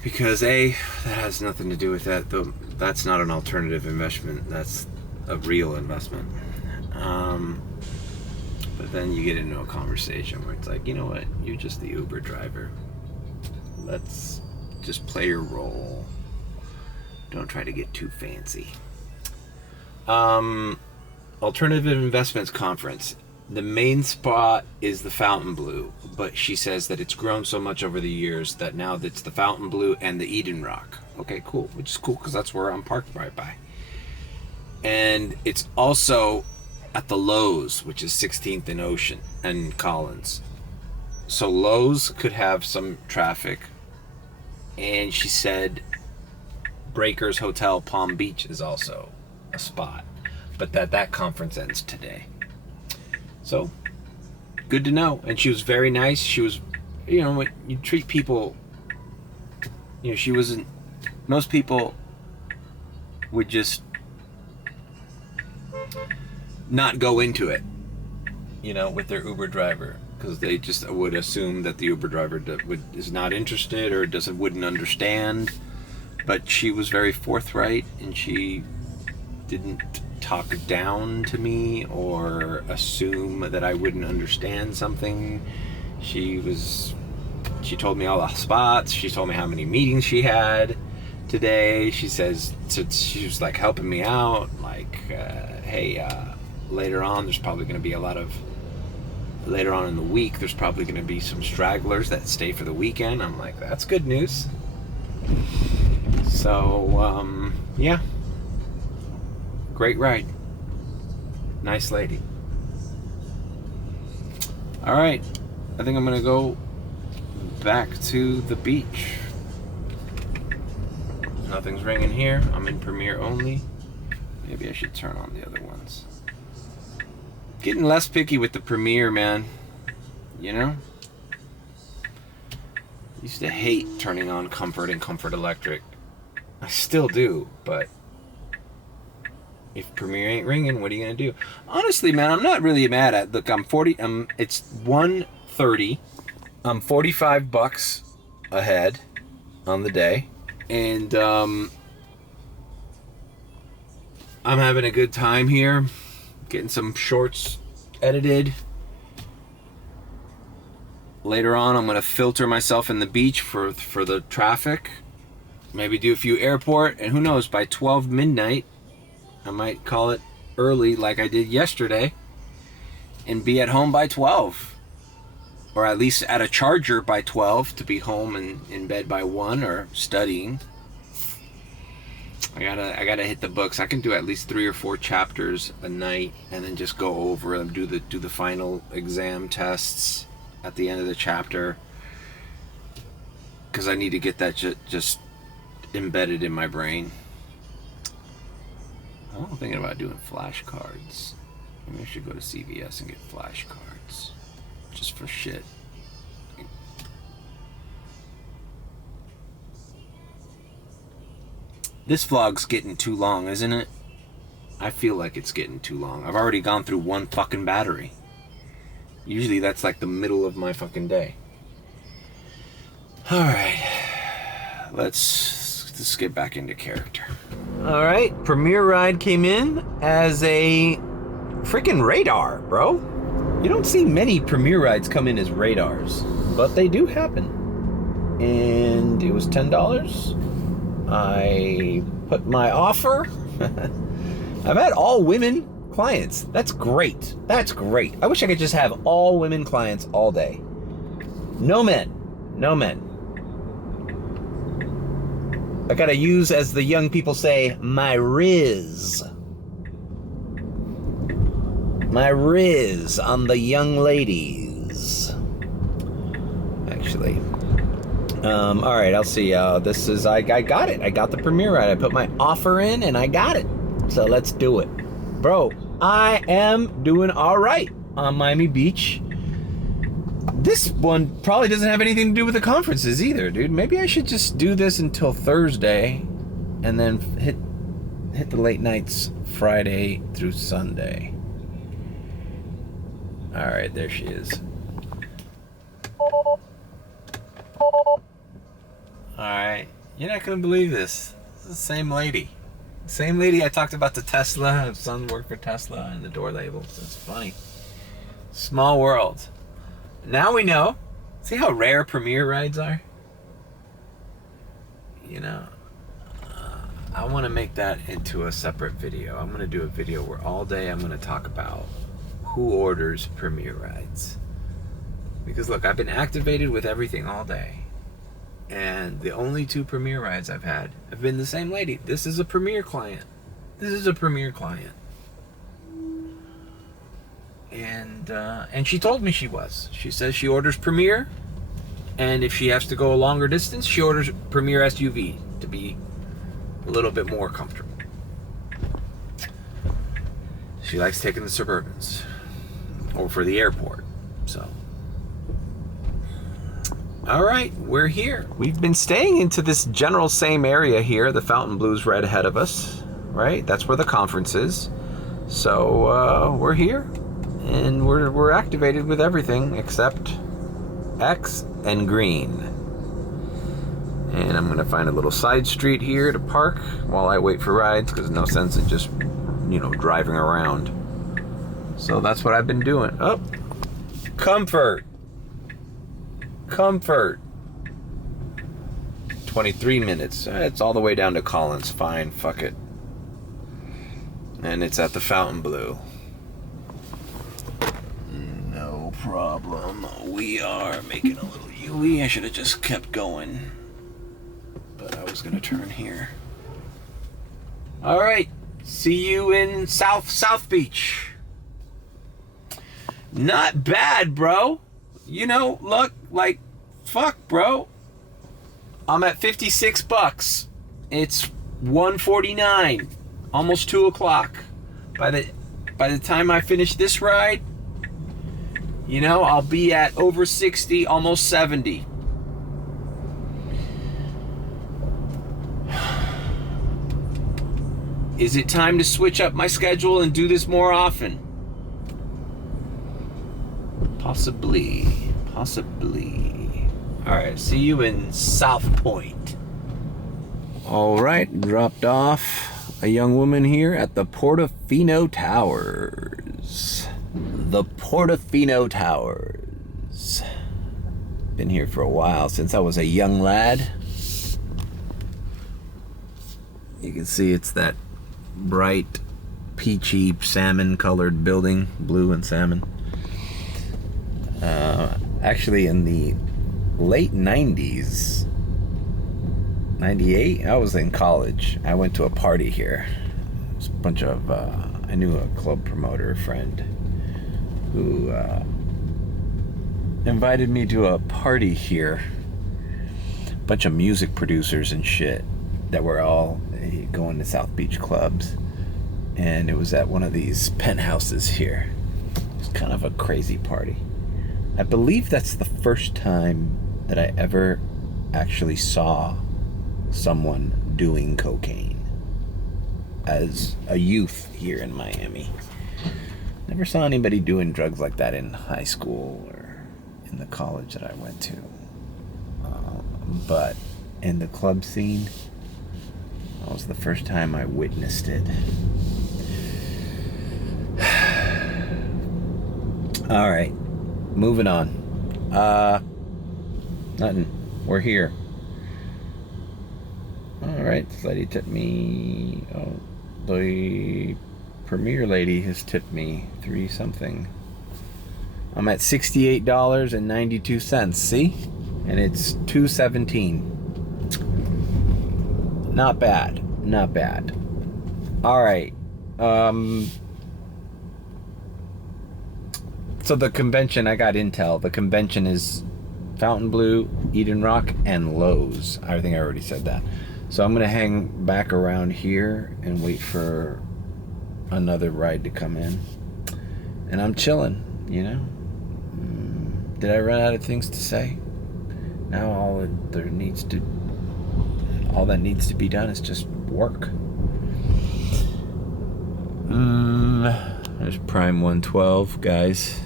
Because that has nothing to do with that, though. That's not an alternative investment. That's a real investment. But then you get into a conversation where it's like, you know what? You're just the Uber driver. Let's just play your role. Don't try to get too fancy. Alternative Investments Conference. The main spot is the Fontainebleau, but she says that it's grown so much over the years that now it's the Fontainebleau and the Eden Rock. Okay, cool. Which is cool because that's where I'm parked right by. And it's also at the Lowe's, which is 16th and Ocean and Collins. So Lowe's could have some traffic. And she said Breakers Hotel Palm Beach is also a spot. But that conference ends today. So, good to know. And she was very nice. She was, you know, you treat people, you know, she wasn't, most people would just not go into it, you know, with their Uber driver. Because they just would assume that the Uber driver is not interested or wouldn't understand. But she was very forthright, and she didn't talk down to me or assume that I wouldn't understand something. She told me all the spots. She told me how many meetings she had today. She was like helping me out, like, hey, later on in the week there's probably going to be some stragglers that stay for the weekend. I'm like, that's good news. So yeah, great ride, nice lady. All right, I think I'm gonna go back to the beach. Nothing's ringing here. I'm in Premiere only. Maybe I should turn on the other ones. Getting less picky with the Premiere, man. You know? Used to hate turning on Comfort and Comfort Electric. I still do, but if Premiere ain't ringing, what are you gonna do? Honestly, man, I'm not really mad at. Look, it's 1:30. I'm $45 ahead on the day, and I'm having a good time here, getting some shorts edited. Later on, I'm gonna filter myself in the beach for the traffic. Maybe do a few airport, and who knows, by 12 midnight, I might call it early like I did yesterday and be at home by 12. Or at least at a charger by 12 to be home and in bed by 1 or studying. I gotta hit the books. I can do at least 3 or 4 chapters a night and then just go over them, do the final exam tests at the end of the chapter. Because I need to get that just embedded in my brain. I'm thinking about doing flashcards. Maybe I should go to CVS and get flashcards. Just for shit. This vlog's getting too long, isn't it? I feel like it's getting too long. I've already gone through 1 fucking battery. Usually that's like the middle of my fucking day. Alright. Let's get back into character. Alright, Premier Ride came in as a freaking radar, bro. You don't see many Premier Rides come in as radars, but they do happen. And it was $10. I put my offer. I've had all women clients. That's great. That's great. I wish I could just have all women clients all day. No men. No men. I gotta use, as the young people say, my riz. My riz on the young ladies. Actually. Alright, I'll see. This is, I got it. I got the Premier Ride. I put my offer in and I got it. So let's do it. Bro, I am doing alright on Miami Beach. This one probably doesn't have anything to do with the conferences either, dude. Maybe I should just do this until Thursday and then hit the late nights Friday through Sunday. Alright, there she is. Alright, you're not gonna believe this. It's the same lady. Same lady I talked about the Tesla. Her son worked for Tesla and the door labels. It's funny. Small world. Now we know. See how rare Premier Rides are? You know, I want to make that into a separate video. I'm going to do a video where all day I'm going to talk about who orders Premier Rides. Because look, I've been activated with everything all day. And the only 2 Premier Rides I've had have been the same lady. This is a Premier client. This is a Premier client. And she told me she was. She says she orders Premier, and if she has to go a longer distance, she orders Premier SUV to be a little bit more comfortable. She likes taking the Suburbans, or for the airport. So, all right, we're here. We've been staying into this general same area here. The Fountain Blue's right ahead of us, right? That's where the conference is. So we're here. And we're activated with everything except X and green. And I'm gonna find a little side street here to park while I wait for rides, because no sense in just, you know, driving around. So that's what I've been doing. Oh, comfort. 23 minutes. It's all the way down to Collins. Fine, fuck it. And it's at the Fountain Blue. No problem. We are making a little U-turn. I should have just kept going, but I was gonna turn here. All right, see you in South Beach. Not bad, bro. You know, look, like, fuck, bro. I'm at $56. It's 1:49, almost 2 o'clock. By the time I finish this ride, you know, I'll be at over 60, almost 70. Is it time to switch up my schedule and do this more often? Possibly. All right, see you in South Point. All right, dropped off a young woman here at the Portofino Towers. The Portofino Towers. Been here for a while, since I was a young lad. You can see it's that bright peachy salmon colored building, blue and salmon. Actually, in the late 90s, 98, I was in college. I went to a party here. It was a bunch of, I knew a club promoter friend who invited me to a party here. A bunch of music producers and shit that were all going to South Beach clubs. And it was at one of these penthouses here. It was kind of a crazy party. I believe that's the first time that I ever actually saw someone doing cocaine as a youth here in Miami. Never saw anybody doing drugs like that in high school or in the college that I went to. But in the club scene, that was the first time I witnessed it. All right. Moving on. Nothing. We're here. Alright, this lady tipped me. Oh, the premiere lady has tipped me 3 something. I'm at $68.92. See? And it's $2.17. Not bad. Not bad. Alright. So the convention, I got intel. The convention is Fontainebleau, Eden Rock, and Lowe's. I think I already said that. So I'm going to hang back around here and wait for another ride to come in. And I'm chilling, you know. Did I run out of things to say? Now all that needs to be done is just work. There's Prime 112, guys.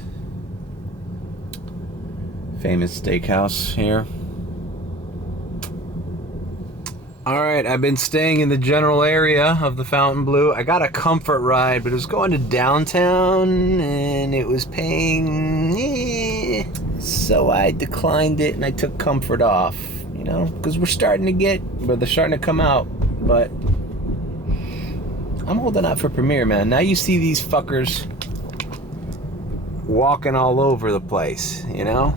Famous steakhouse here. Alright, I've been staying in the general area of the Fontainebleau. I got a comfort ride, but it was going to downtown and it was paying, so I declined it and I took comfort off, you know, because they're starting to come out, but I'm holding out for Premiere, man. Now you see these fuckers walking all over the place, you know?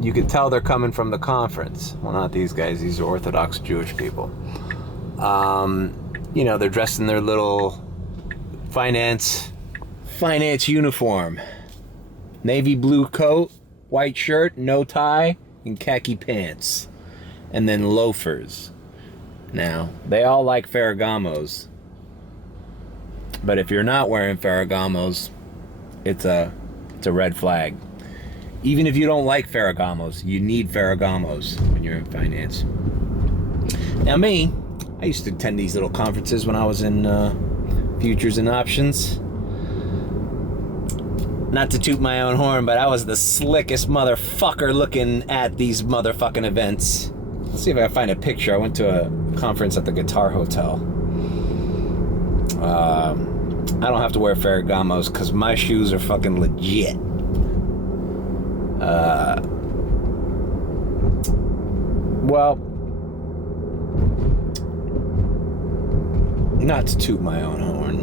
You could tell they're coming from the conference. Well, not these guys. These are Orthodox Jewish people. You know, they're dressed in their little finance uniform. Navy blue coat, white shirt, no tie, and khaki pants. And then loafers. Now, they all like Ferragamos. But if you're not wearing Ferragamos, it's a red flag. Even if you don't like Ferragamos, you need Ferragamos when you're in finance. Now me, I used to attend these little conferences when I was in futures and options. Not to toot my own horn, but I was the slickest motherfucker looking at these motherfucking events. Let's see if I can find a picture. I went to a conference at the Guitar Hotel. I don't have to wear Ferragamos because my shoes are fucking legit. Well, not to toot my own horn.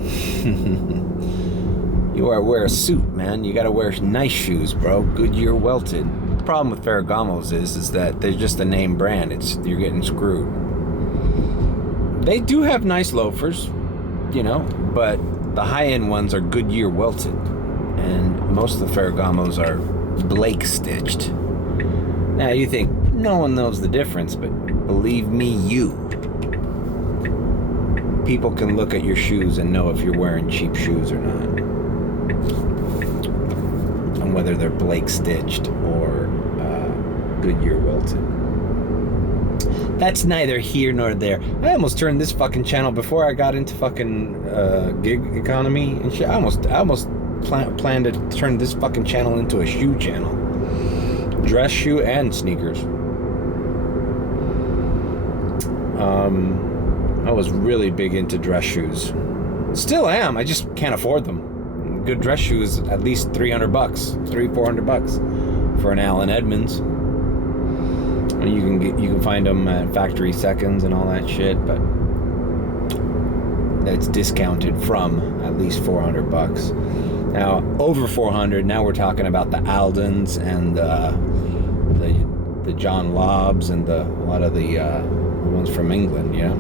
You gotta wear a suit, man. You gotta wear nice shoes, bro. Goodyear welted. The problem with Ferragamos is that they're just a name brand. You're getting screwed. They do have nice loafers, you know, but the high-end ones are Goodyear welted, and most of the Ferragamos are Blake stitched. Now you think no one knows the difference, but believe me, people can look at your shoes and know if you're wearing cheap shoes or not, and whether they're Blake stitched or Goodyear welted. That's neither here nor there. I almost turned this fucking channel before I got into fucking gig economy and shit. I almost planned to turn this fucking channel into a shoe channel. Dress shoe and sneakers. I was really big into dress shoes. Still am, I just can't afford them. Good dress shoes, at least $300, $400 for an Allen Edmonds. You can find them at factory seconds and all that shit, but that's discounted from at least $400. Now, over 400, now we're talking about the Aldens and the John Lobs and a lot of the ones from England, you know?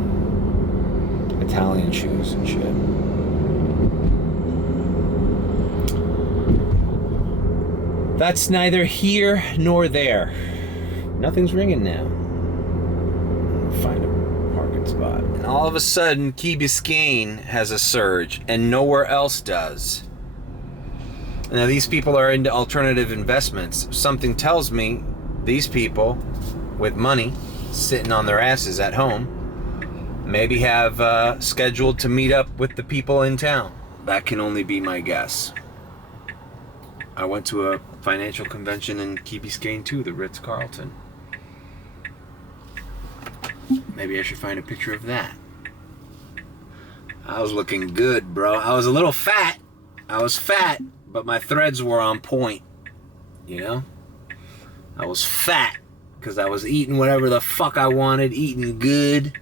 Italian shoes and shit. That's neither here nor there. Nothing's ringing now. Find a parking spot. And all of a sudden, Key Biscayne has a surge, and nowhere else does. Now, these people are into alternative investments. Something tells me these people with money sitting on their asses at home maybe have scheduled to meet up with the people in town. That can only be my guess. I went to a financial convention in Key Biscayne too, the Ritz-Carlton. Maybe I should find a picture of that. I was looking good, bro. I was a little fat. I was fat, but my threads were on point. You know? I was fat because I was eating whatever the fuck I wanted, eating good.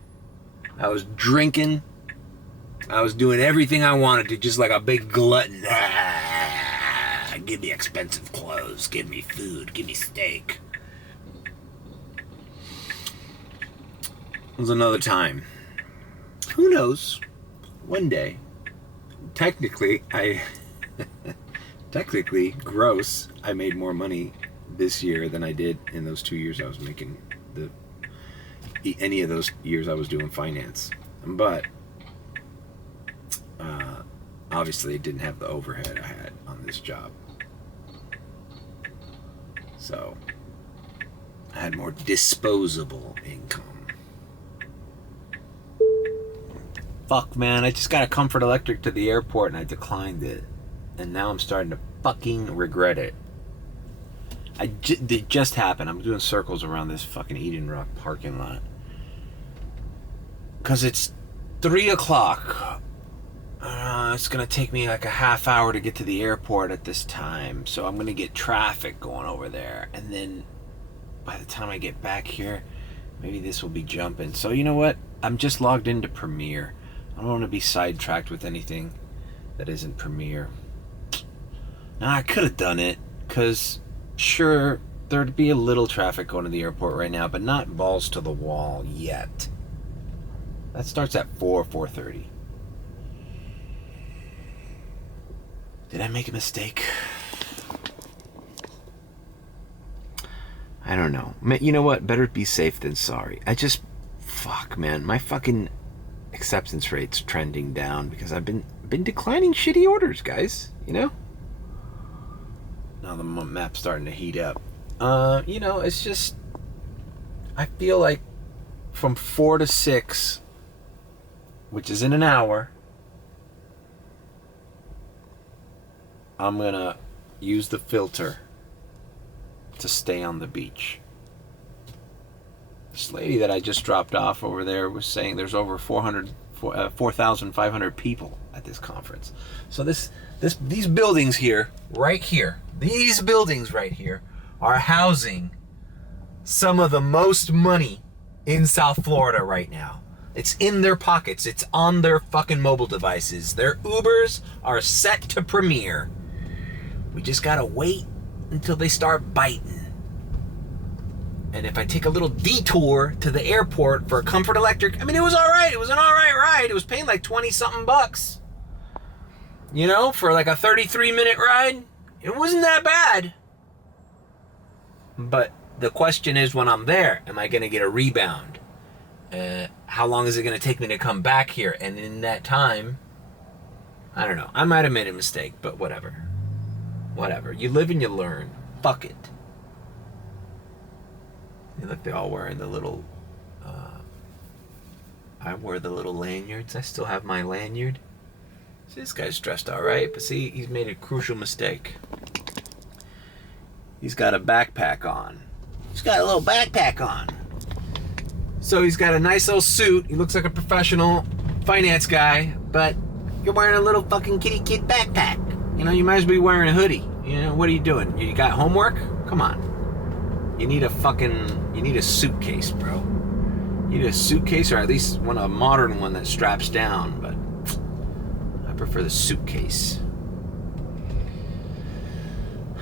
I was drinking. I was doing everything I wanted to, just like a big glutton. Give me expensive clothes, give me food, give me steak. It was another time. Who knows? One day. Technically, gross, I made more money this year than I did in those 2 years I was making any of those years I was doing finance. But obviously it didn't have the overhead I had on this job. So I had more disposable income. Fuck, man, I just got a Comfort Electric to the airport and I declined it. And now I'm starting to fucking regret it. It just happened. I'm doing circles around this fucking Eden Rock parking lot. Because it's 3 o'clock. It's going to take me like a half hour to get to the airport at this time. So I'm going to get traffic going over there. And then by the time I get back here, maybe this will be jumping. So you know what? I'm just logged into Premiere. I don't want to be sidetracked with anything that isn't Premiere. Now, I could have done it, because sure, there'd be a little traffic going to the airport right now, but not balls to the wall yet. That starts at 4:30. Did I make a mistake? I don't know. You know what? Better be safe than sorry. Fuck, man. My fucking acceptance rate's trending down because I've been declining shitty orders, guys. You know? Now the map's starting to heat up. You know, it's just, I feel like from 4 to 6, which is in an hour, I'm gonna use the filter to stay on the beach. This lady that I just dropped off over there was saying there's over 4,500 people at this conference. So these buildings here, right here, these buildings right here are housing some of the most money in South Florida right now. It's in their pockets. It's on their fucking mobile devices. Their Ubers are set to Premiere. We just gotta wait until they start biting. And if I take a little detour to the airport for a Comfort Electric, I mean, it was all right. It was an all right ride. It was paying like 20-something bucks. You know, for like a 33-minute ride. It wasn't that bad. But the question is, when I'm there, am I going to get a rebound? How long is it going to take me to come back here? And in that time, I don't know. I might have made a mistake, but whatever. Whatever. You live and you learn. Fuck it. Look, they're all wearing the little, I wear the little lanyards. I still have my lanyard. See, this guy's dressed all right, but see, he's made a crucial mistake. He's got a backpack on. He's got a little backpack on. So he's got a nice little suit. He looks like a professional finance guy, but you're wearing a little fucking kitty kid backpack. You know, you might as well be wearing a hoodie. You know, what are you doing? You got homework? Come on. You need a suitcase, bro. You need a suitcase, or at least a modern one that straps down, but prefer the suitcase.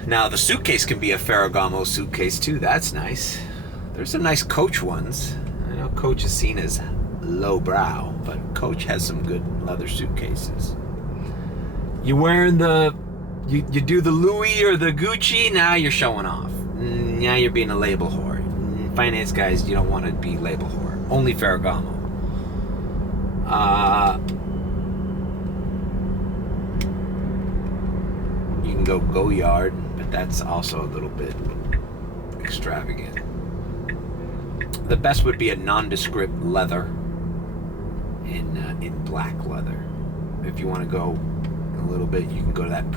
Now the suitcase can be a Ferragamo suitcase too. That's nice. There's some nice Coach ones. I know Coach is seen as lowbrow, but Coach has some good leather suitcases. You wearing you do the Louis or the Gucci, now you're showing off. Now you're being a label whore. Finance guys, you don't want to be label whore. Only Ferragamo. You can go Goyard, but that's also a little bit extravagant. The best would be a nondescript leather in black leather. If you want to go a little bit, you can go to that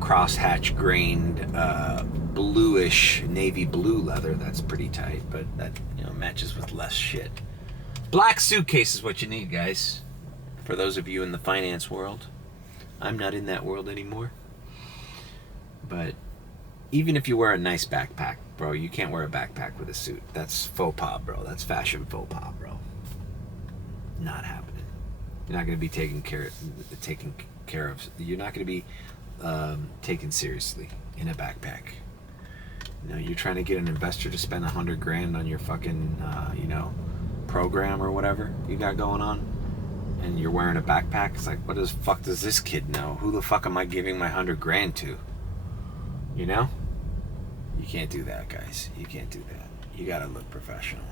crosshatch grained bluish navy blue leather. That's pretty tight, but that matches with less shit. Black suitcase is what you need, guys. For those of you in the finance world. I'm not in that world anymore. But even if you wear a nice backpack, bro, you can't wear a backpack with a suit. That's faux pas, bro. That's fashion faux pas, bro. Not happening. You're not going to be taken care of. You're not going to be taken seriously in a backpack. You're trying to get an investor to spend $100,000 on your fucking, program or whatever you got going on, and you're wearing a backpack. It's like, what the fuck does this kid know? Who the fuck am I giving my $100,000 to? You can't do that, guys. You can't do that. You gotta look professional.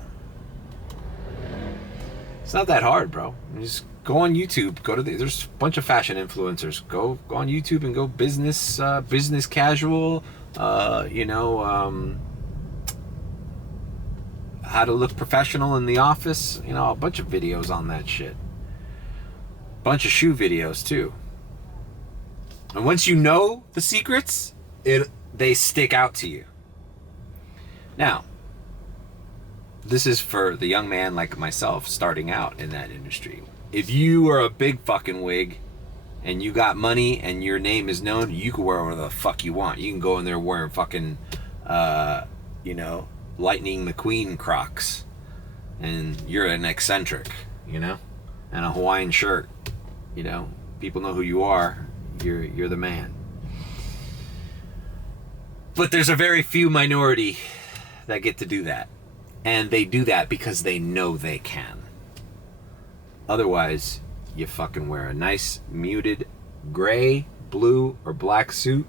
It's not that hard, bro. Just go on YouTube. There's a bunch of fashion influencers. Go on YouTube and go business casual. How to look professional in the office. A bunch of videos on that shit. Bunch of shoe videos too. And once you know the secrets, they stick out to you. Now, this is for the young man like myself starting out in that industry. If you are a big fucking wig and you got money and your name is known, you can wear whatever the fuck you want. You can go in there wearing fucking, Lightning McQueen Crocs, and you're an eccentric, and a Hawaiian shirt. People know who you are. You're the man. But there's a very few minority that get to do that. And they do that because they know they can. Otherwise, you fucking wear a nice muted gray, blue, or black suit.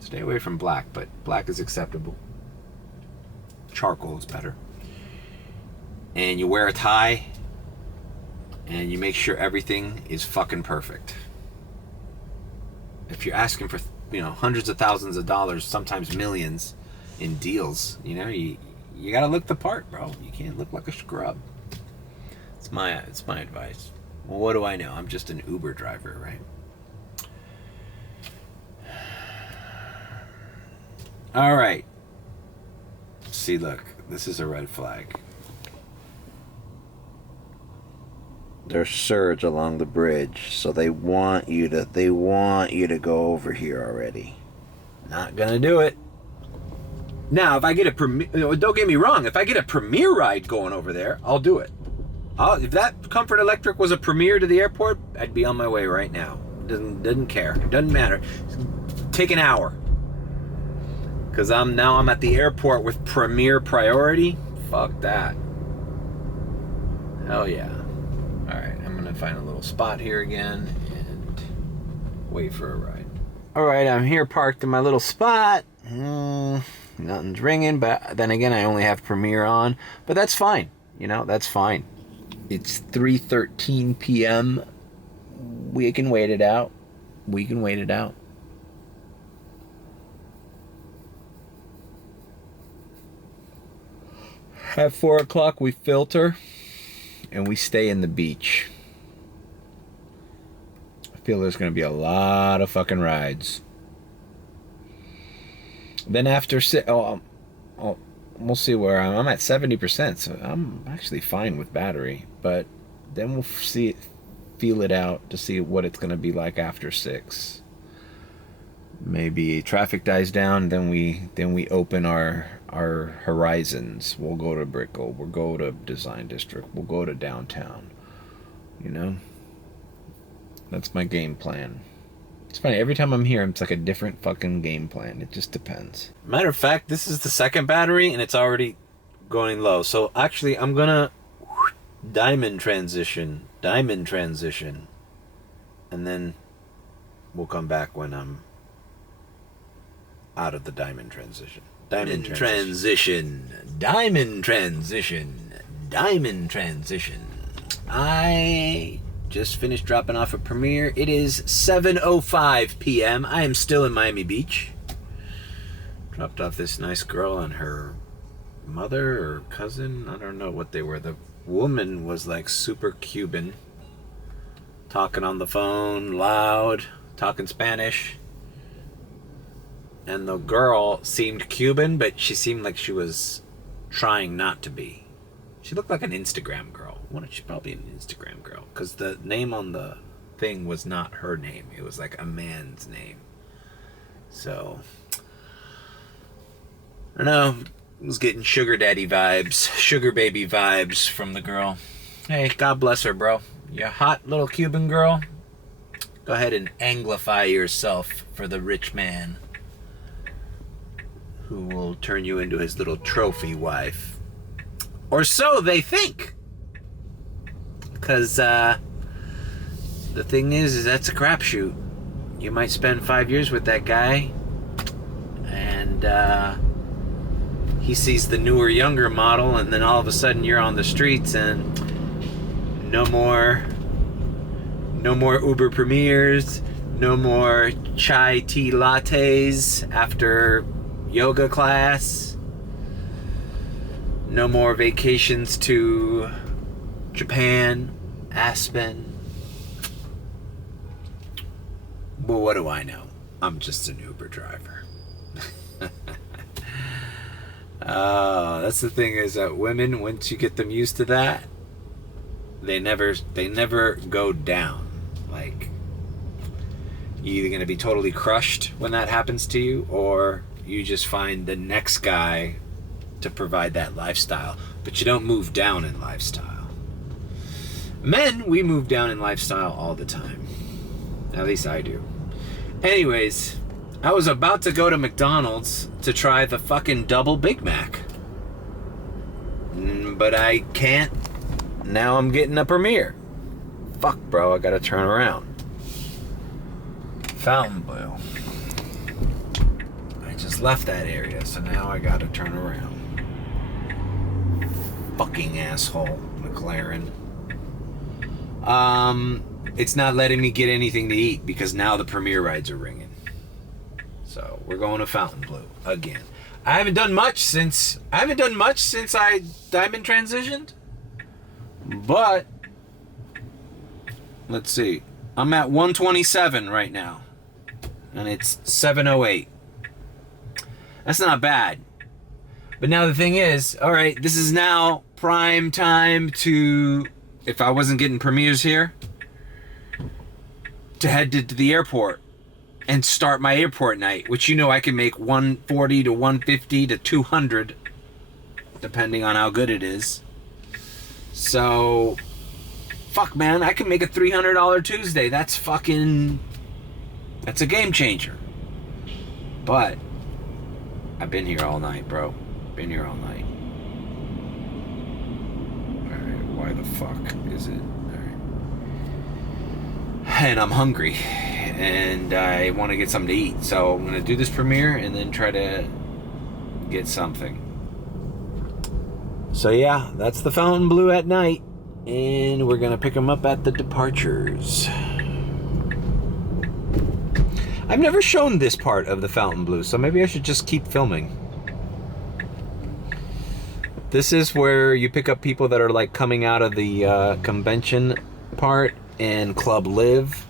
Stay away from black, but black is acceptable. Charcoal is better. And you wear a tie, and you make sure everything is fucking perfect. If you're asking for hundreds of thousands of dollars, sometimes millions in deals, you gotta look the part, bro. You can't look like a scrub. It's my advice. Well, what do I know? I'm just an Uber driver, right? All right. See, look, this is a red flag. There's surge along the bridge, so they want you to go over here already. Not gonna do it. Now, if I get a premier, don't get me wrong, if I get a premier ride going over there, I'll do it. If that Comfort Electric was a premier to the airport, I'd be on my way right now. Doesn't care. Doesn't matter. Take an hour. Because I'm at the airport with premier priority. Fuck that. Hell yeah. Alright, I'm going to find a little spot here again and wait for a ride. Alright, I'm here parked in my little spot. Nothing's ringing, but then again, I only have Premiere on. But that's fine. That's fine. It's 3:13 p.m. We can wait it out. At 4 o'clock, we filter and we stay in the beach. I feel there's going to be a lot of fucking rides. Then after we'll see where I'm at 70%, so I'm actually fine with battery. But then we'll feel it out to see what it's going to be like after 6. Maybe traffic dies down, then we open our horizons. We'll go to Brickell, we'll go to Design District, we'll go to downtown, You know? That's my game plan. It's funny, every time I'm here, it's like a different fucking game plan. It just depends. Matter of fact, this is the second battery, and it's already going low. So actually, I'm gonna diamond transition, and then we'll come back when I'm out of the diamond transition. Diamond transition. I just finished dropping off a premiere. It is 7:05 p.m. I am still in Miami Beach. Dropped off this nice girl and her mother or cousin. I don't know what they were. The woman was like super Cuban. Talking on the phone, loud, talking Spanish. And the girl seemed Cuban, but she seemed like she was trying not to be. She looked like an Instagram girl. She's probably an Instagram girl, because the name on the thing was not her name. It was like a man's name. So, I don't know. I was getting sugar daddy vibes, sugar baby vibes from the girl. Hey, God bless her, bro. You hot little Cuban girl. Go ahead and anglify yourself for the rich man who will turn you into his little trophy wife. Or so they think. Because the thing is that's a crapshoot. You might spend 5 years with that guy, and he sees the newer, younger model, and then all of a sudden you're on the streets, and no more Uber premieres, no more chai tea lattes after yoga class, no more vacations to Japan, Aspen. Well, what do I know? I'm just an Uber driver. That's the thing, is that women, once you get them used to that, they never go down. Like, you're either going to be totally crushed when that happens to you, or you just find the next guy to provide that lifestyle. But you don't move down in lifestyle. Men, we move down in lifestyle all the time. At least I do. Anyways, I was about to go to McDonald's to try the fucking double Big Mac. But I can't. Now I'm getting a premiere. Fuck, bro, I gotta turn around. Fontainebleau. I just left that area, so now I gotta turn around. Fucking asshole, McLaren. It's not letting me get anything to eat because now the premiere rides are ringing. So we're going to Fontainebleau again. I haven't done much since I diamond transitioned. But let's see. I'm at 127 right now. And it's 7:08. That's not bad. But now the thing is, all right, this is now prime time to, if I wasn't getting premieres here, to head to the airport and start my airport night, which you know I can make 140 to 150 to 200 depending on how good it is. So fuck, man, I can make a $300 Tuesday. That's a game changer. But I've been here all night, bro. Been here all night. Alright, why the fuck is it? And I'm hungry, and I want to get something to eat, so I'm going to do this premiere and then try to get something. So yeah, that's the Fontainebleau at night, and we're going to pick them up at the departures. I've never shown this part of the Fontainebleau, so maybe I should just keep filming. This is where you pick up people that are like coming out of the convention part and Club Live.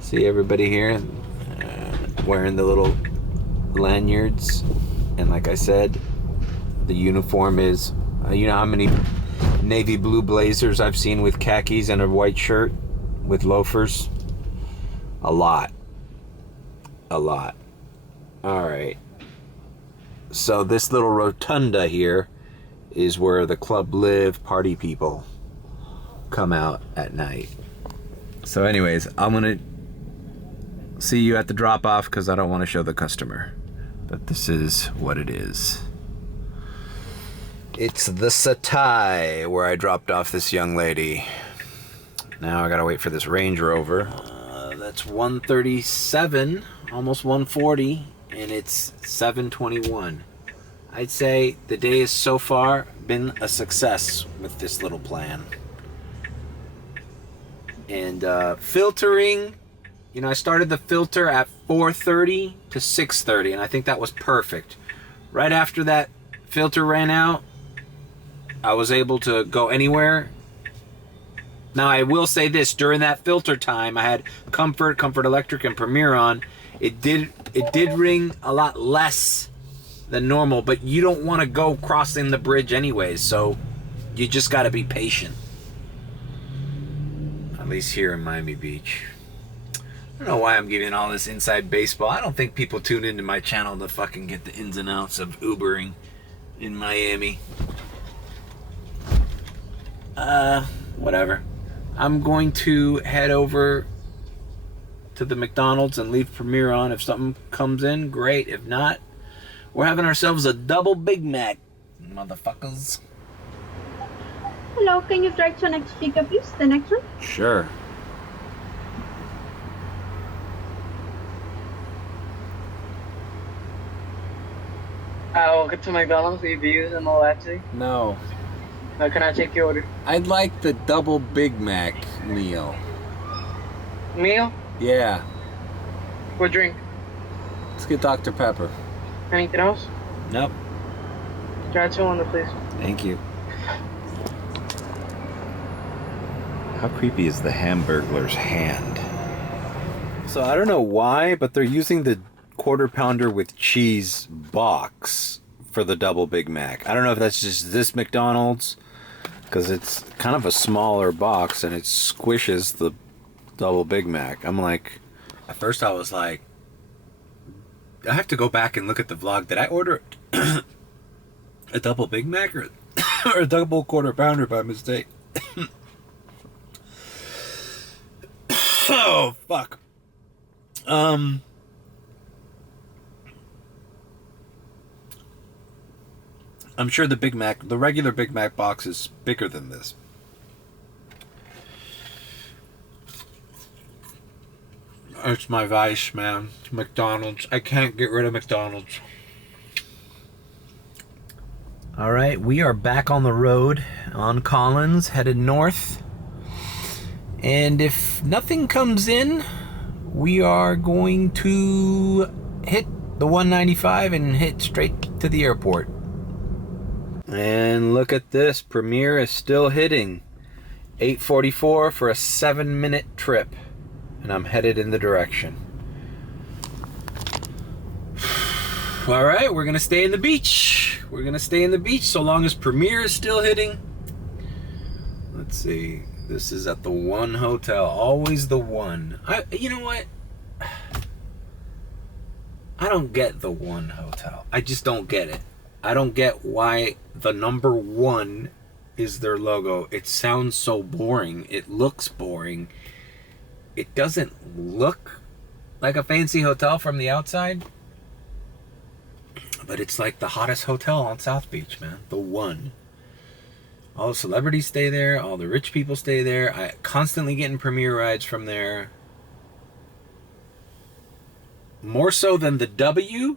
See everybody here wearing the little lanyards, and like I said, the uniform is you know how many navy blue blazers I've seen with khakis and a white shirt with loafers? A lot. Alright, so this little rotunda here is where the Club Live party people come out at night. So anyways, I'm gonna see you at the drop-off because I don't want to show the customer. But this is what it is. It's the Satai where I dropped off this young lady. Now I gotta wait for this Range Rover. That's 137, almost 140, and it's 7:21. I'd say the day has so far been a success with this little plan. And filtering, you know, I started the filter at 4:30 to 6:30, and I think that was perfect. Right after that filter ran out, I was able to go anywhere. Now I will say this, during that filter time, I had Comfort Electric, and Premier on. It did ring a lot less than normal, but you don't want to go crossing the bridge anyways, so you just got to be patient. At least here in Miami Beach. I don't know why I'm giving all this inside baseball. I don't think people tune into my channel to fucking get the ins and outs of Ubering in Miami. Whatever. I'm going to head over to the McDonald's and leave Premier on. If something comes in, great. If not, we're having ourselves a double Big Mac, motherfuckers. Hello, can you drive to next pickup, please? The next one? Sure. Welcome to McDonald's. Are you using all that today? No. Can I take your order? I'd like the double Big Mac meal. Meal? Yeah. What drink? Let's get Dr. Pepper. Anything else? Nope. Try 2 on the please. Thank you. How creepy is the Hamburglar's hand? So I don't know why, but they're using the Quarter Pounder with cheese box for the double Big Mac. I don't know if that's just this McDonald's, because it's kind of a smaller box and it squishes the double Big Mac. I'm like, at first I was like, I have to go back and look at the vlog. Did I order a double Big Mac or a double Quarter Pounder by mistake? Oh, fuck. I'm sure the Big Mac, the regular Big Mac box is bigger than this. It's my vice, man. McDonald's. I can't get rid of McDonald's. All right, we are back on the road on Collins, headed north. And if nothing comes in, we are going to hit the 195 and hit straight to the airport. And look at this, Premier is still hitting 8:44 for a 7-minute trip, and I'm headed in the direction. All right, we're gonna stay in the beach. We're gonna stay in the beach so long as Premier is still hitting. Let's see, this is at the One Hotel, always the One. You know what? I don't get the One Hotel. I just don't get it. I don't get why the number 1 is their logo. It sounds so boring. It looks boring. It doesn't look like a fancy hotel from the outside. But it's like the hottest hotel on South Beach, man. The One. All the celebrities stay there. All the rich people stay there. I constantly getting Premier rides from there. More so than the W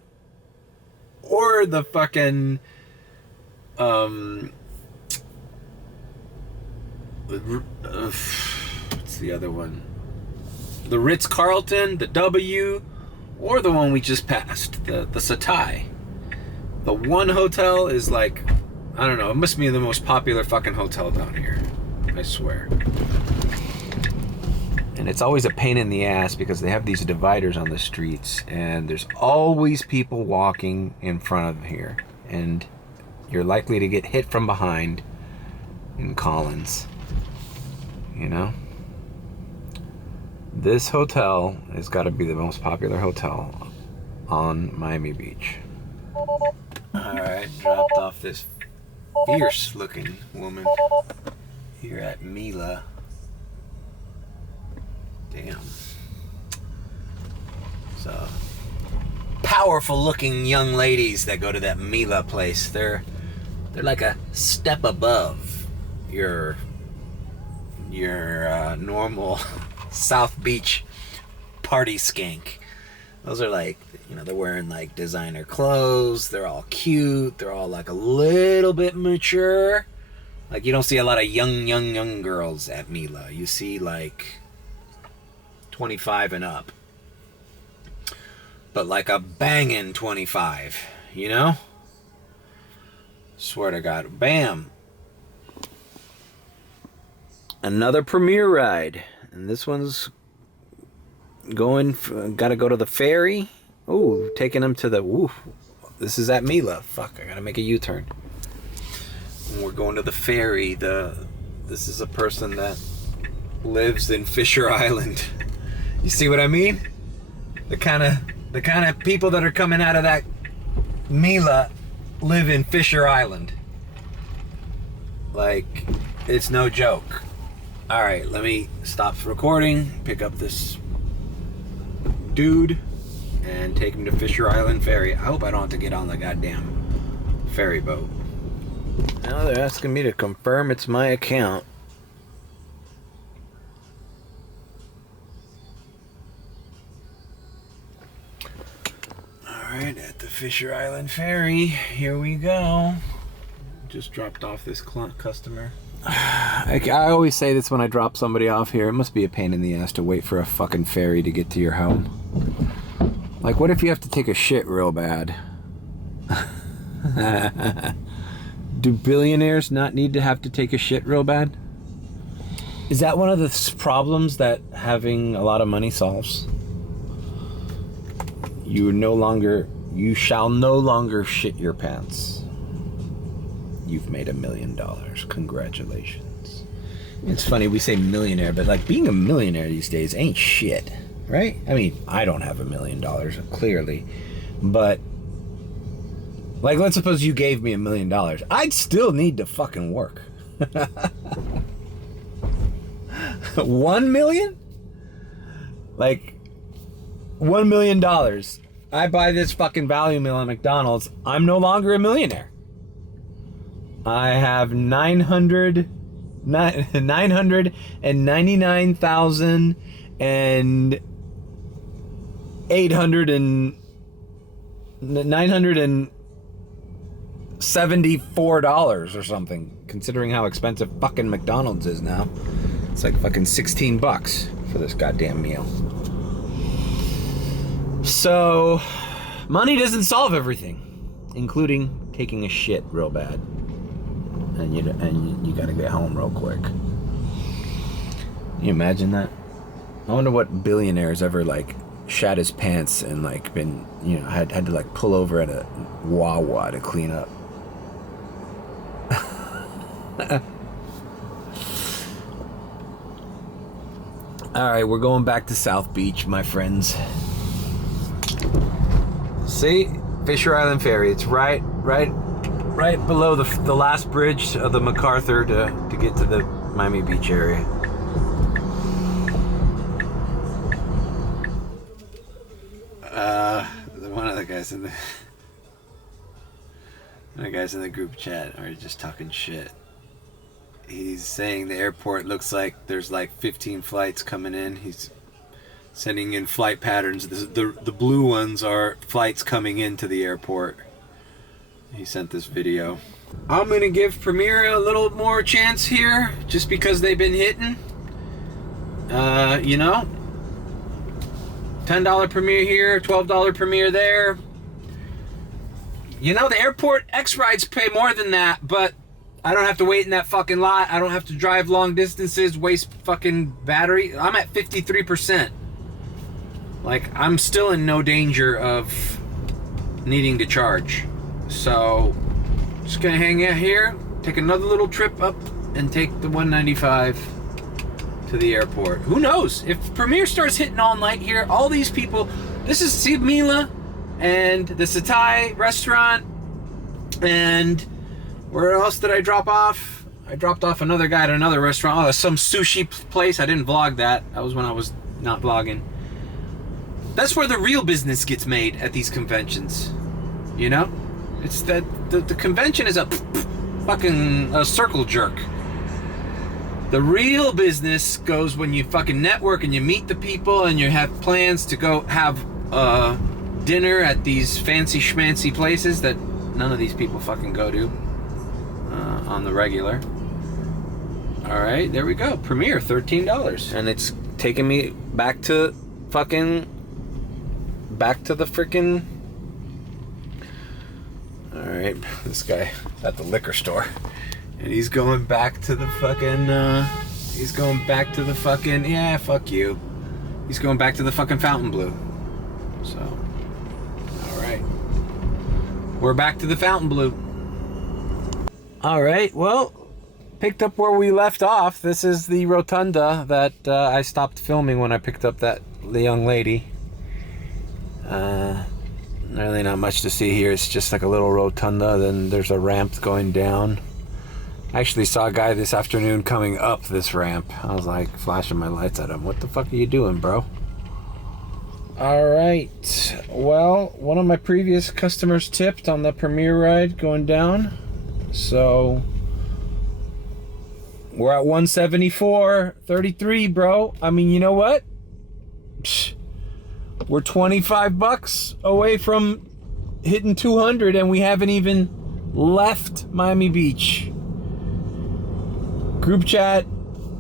or the fucking what's the other one? The Ritz-Carlton, the W, or the one we just passed, the Satai. The One Hotel is like, I don't know, it must be the most popular fucking hotel down here. I swear. And it's always a pain in the ass because they have these dividers on the streets and there's always people walking in front of here. And you're likely to get hit from behind in Collins. You know? This hotel has got to be the most popular hotel on Miami Beach. Alright, dropped off this fierce looking woman. here at Mila. Damn. So powerful looking young ladies that go to that Mila place. They're like a step above your normal South Beach party skank. Those are like, you know, they're wearing like designer clothes. They're all cute. They're all like a little bit mature. Like you don't see a lot of young girls at Mila. You see like 25 and up. But like a banging 25, you know? Swear to God. Bam. Another premiere ride. And this one's gotta go to the ferry. Ooh, taking them to the, ooh, this is at Mila. Fuck, I gotta make a U-turn. And we're going to the ferry. This is a person that lives in Fisher Island. You see what I mean? The kind of people that are coming out of that Mila live in Fisher Island. Like, it's no joke. All right, let me stop recording, pick up this dude, and take him to Fisher Island Ferry. I hope I don't have to get on the goddamn ferry boat. Now they're asking me to confirm it's my account. Alright, at the Fisher Island Ferry, here we go. Just dropped off this customer. I always say this when I drop somebody off here. It must be a pain in the ass to wait for a fucking ferry to get to your home. Like, what if you have to take a shit real bad? Do billionaires not need to have to take a shit real bad? Is that one of the problems that having a lot of money solves? You shall no longer shit your pants. You've made $1 million. Congratulations. It's funny, we say millionaire, but like being a millionaire these days ain't shit, right? I mean, I don't have $1 million, clearly, but like, let's suppose you gave me $1 million. I'd still need to fucking work. 1 million? Like, $1 million. I buy this fucking value meal at McDonald's. I'm no longer a millionaire. I have 999,000 and 974 dollars or something, considering how expensive fucking McDonald's is now. It's like fucking 16 bucks for this goddamn meal. So, money doesn't solve everything, including taking a shit real bad. And you gotta get home real quick. Can you imagine that? I wonder what billionaires ever like shat his pants and like been, you know, had to like pull over at a Wawa to clean up. All right, we're going back to South Beach, my friends. See, Fisher Island Ferry. It's right below the last bridge of the MacArthur to get to the Miami Beach area. One of the guys in the group chat are just talking shit. He's saying the airport looks like there's like 15 flights coming in. He's sending in flight patterns. The blue ones are flights coming into the airport. He sent this video. I'm gonna give Premiere a little more chance here, just because they've been hitting. You know, $10 Premiere here, $12 Premiere there. You know, the airport X rides pay more than that, but I don't have to wait in that fucking lot. I don't have to drive long distances, waste fucking battery. I'm at 53%. Like, I'm still in no danger of needing to charge. So, just gonna hang out here, take another little trip up, and take the 195 to the airport. Who knows? If Premiere starts hitting all night here, all these people, this is Steve Mila and the Satai restaurant, and where else did I drop off? I dropped off another guy at another restaurant. Oh, some sushi place. I didn't vlog that. That was when I was not vlogging. That's where the real business gets made at these conventions. You know? It's that the convention is a fucking a circle jerk. The real business goes when you fucking network and you meet the people and you have plans to go have dinner at these fancy schmancy places that none of these people fucking go to on the regular. All right, there we go. Premiere, $13. And it's taking me back to the freaking... All right, this guy at the liquor store. And he's going back to the fucking... Yeah, fuck you. He's going back to the fucking Fountain Blue. So... All right. We're back to the Fountain Blue. All right, well... Picked up where we left off. This is the rotunda that I stopped filming when I picked up the young lady. Really not much to see here. It's just like a little rotunda. Then there's a ramp going down. I actually saw a guy this afternoon coming up this ramp. I was like flashing my lights at him. What the fuck are you doing, bro? All right. Well, one of my previous customers tipped on the Premiere ride going down. So... we're at 174.33, bro. I mean, you know what? Psh, we're $25 away from hitting 200 and we haven't even left Miami Beach. Group chat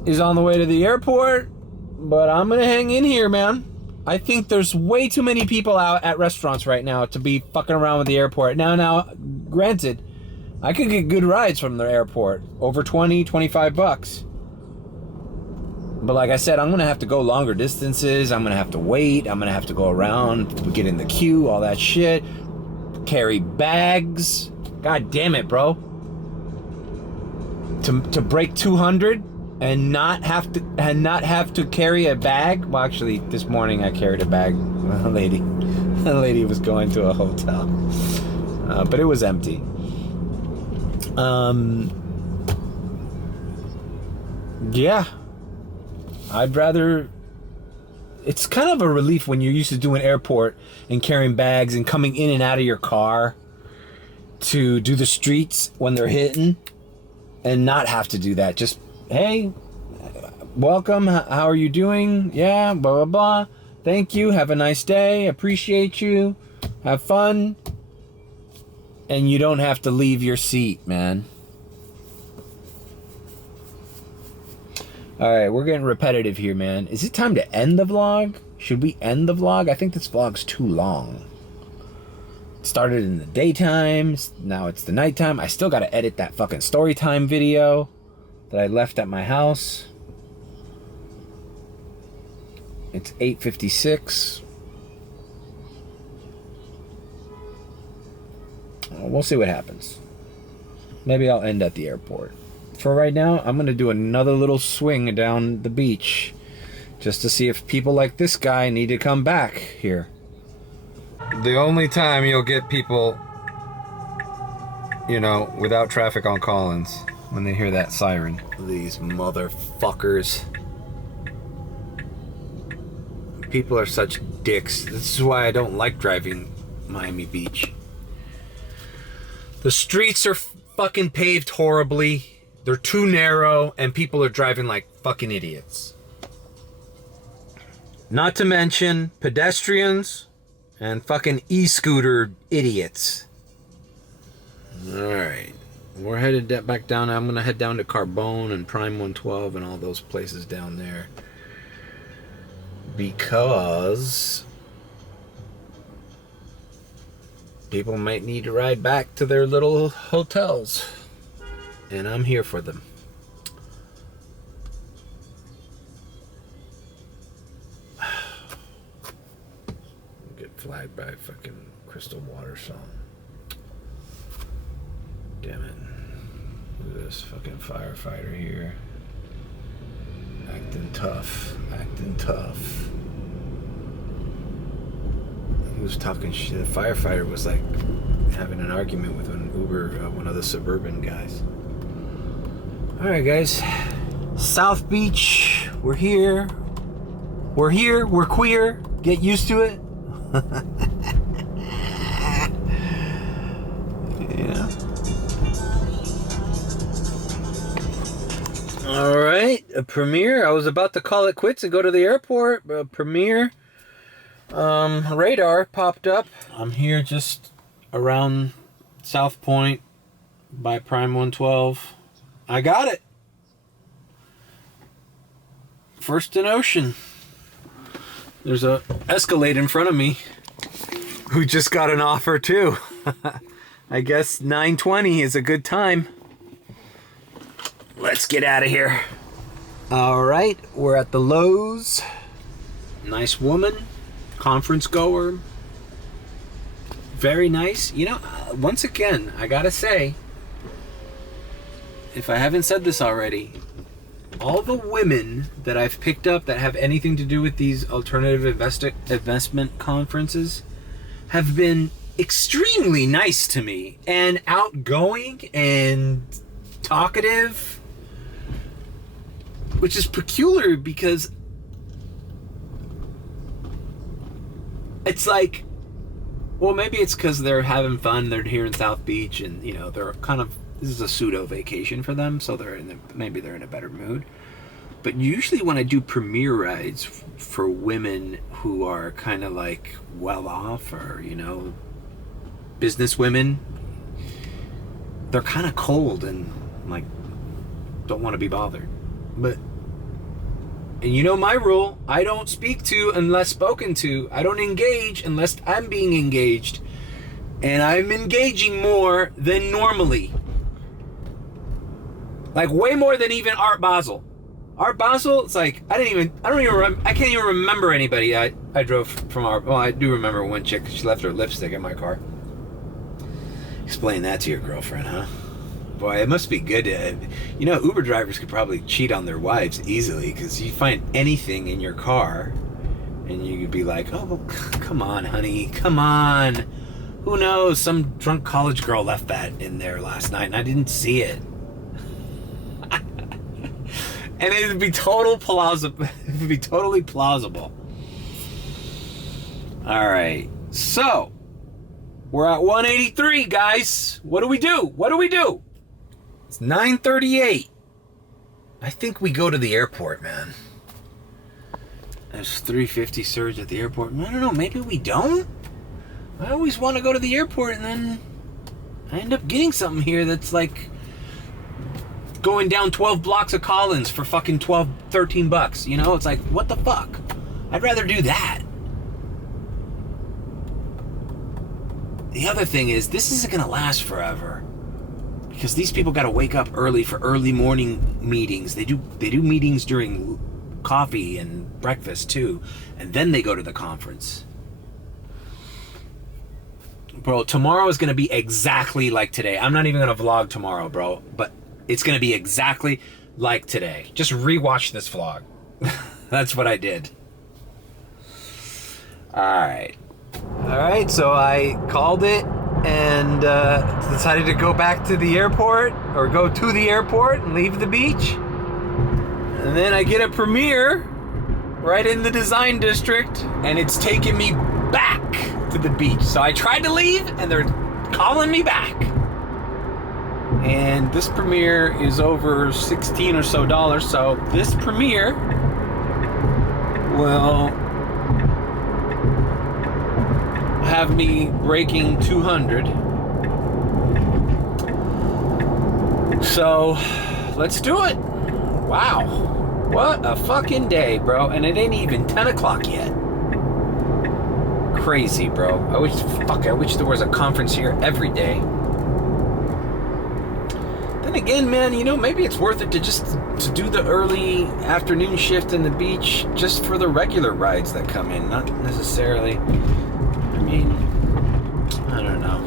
is on the way to the airport, but I'm gonna hang in here, man. I think there's way too many people out at restaurants right now to be fucking around with the airport. Now, granted, I could get good rides from the airport, over $25. But like I said, I'm going to have to go longer distances. I'm going to have to wait. I'm going to have to go around, get in the queue, all that shit. Carry bags. God damn it, bro. To break 200 and not have to carry a bag. Well, actually, this morning I carried a bag. A lady was going to a hotel. But it was empty. Yeah, I'd rather... It's kind of a relief when you're used to doing airport and carrying bags and coming in and out of your car to do the streets when they're hitting and not have to do that. Just, hey, welcome, how are you doing? Yeah, blah, blah, blah. Thank you, have a nice day, appreciate you, have fun. And you don't have to leave your seat, man. Alright, we're getting repetitive here, man. Is it time to end the vlog? Should we end the vlog? I think this vlog's too long. It started in the daytime, now it's the nighttime. I still gotta edit that fucking story time video that I left at my house. It's 8:56. We'll see what happens. Maybe I'll end at the airport. For right now, I'm going to do another little swing down the beach just to see if people like this guy need to come back here. The only time you'll get people, you know, without traffic on Collins, when they hear that siren. These motherfuckers. People are such dicks. This is why I don't like driving Miami Beach. The streets are fucking paved horribly. They're too narrow, and people are driving like fucking idiots. Not to mention pedestrians and fucking e-scooter idiots. Alright. We're headed back down. I'm going to head down to Carbone and Prime 112 and all those places down there. Because... people might need to ride back to their little hotels. And I'm here for them. Get flagged by fucking Crystal Water song. Damn it. Look at this fucking firefighter here. Acting tough. Acting tough. He was talking shit. The firefighter was like having an argument with an Uber, one of the suburban guys. All right, guys. South Beach. We're here. We're here. We're queer. Get used to it. Yeah. All right, a premiere. I was about to call it quits and go to the airport, but a premiere radar popped up. I'm here just around South Point by Prime 112. I got it. First in Ocean. There's a Escalade in front of me who just got an offer too. I guess 9:20 is a good time. Let's get out of here. All right, we're at the Lowe's. Nice woman, conference goer. Very nice. You know, once again, I gotta say, if I haven't said this already, all the women that I've picked up that have anything to do with these alternative investment conferences have been extremely nice to me and outgoing and talkative, which is peculiar because it's like, well, maybe it's because they're having fun. They're here in South Beach, and you know they're kind of, this is a pseudo vacation for them, so maybe they're in a better mood. But usually when I do premiere rides for women who are kind of like well off, or you know, business women, they're kind of cold and like don't want to be bothered. But, and you know my rule, I don't speak to unless spoken to. I don't engage unless I'm being engaged. And I'm engaging more than normally. Like way more than even Art Basel. Art Basel, it's like, I can't even remember anybody I drove from Art. Well, I do remember one chick, she left her lipstick in my car. Explain that to your girlfriend, huh? Boy, it must be good to, you know, Uber drivers could probably cheat on their wives easily, because you find anything in your car and you could be like, oh, well, come on, honey, come on. Who knows? Some drunk college girl left that in there last night and I didn't see it. And it would be totally plausible. All right, so we're at 183, guys. What do we do? It's 9:38. I think we go to the airport, man. There's 350 surge at the airport. I don't know, maybe we don't? I always want to go to the airport and then I end up getting something here that's like going down 12 blocks of Collins for fucking 12, 13 bucks. You know, it's like, what the fuck? I'd rather do that. The other thing is, this isn't gonna last forever. Because these people gotta wake up early for early morning meetings. They do meetings during coffee and breakfast too. And then they go to the conference. Bro, tomorrow is gonna be exactly like today. I'm not even gonna vlog tomorrow, bro. But it's gonna be exactly like today. Just rewatch this vlog. That's what I did. Alright, so I called it and decided to go back to the airport, or go to the airport and leave the beach. And then I get a premiere right in the design district, and it's taking me back to the beach. So I tried to leave and they're calling me back. And this premiere is over $16 or so. So this premiere will have me breaking 200. So let's do it. Wow, what a fucking day, bro. And it ain't even 10 o'clock yet. Crazy, bro. I wish there was a conference here every day. Then again, man, you know, maybe it's worth it to do the early afternoon shift in the beach just for the regular rides that come in, not necessarily. I mean, I don't know.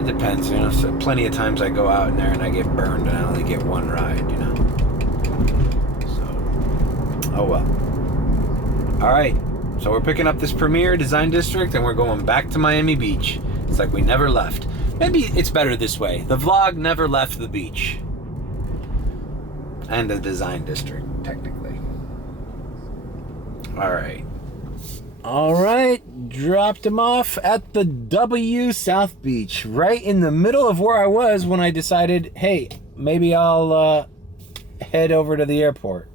It depends, you know. So plenty of times I go out in there and I get burned and I only get one ride, you know. So, oh well. All right, so we're picking up this Premier Design District and we're going back to Miami Beach. It's like we never left. Maybe it's better this way. The vlog never left the beach. And a design district, technically. All right, dropped him off at the W South Beach, right in the middle of where I was when I decided, hey, maybe I'll head over to the airport.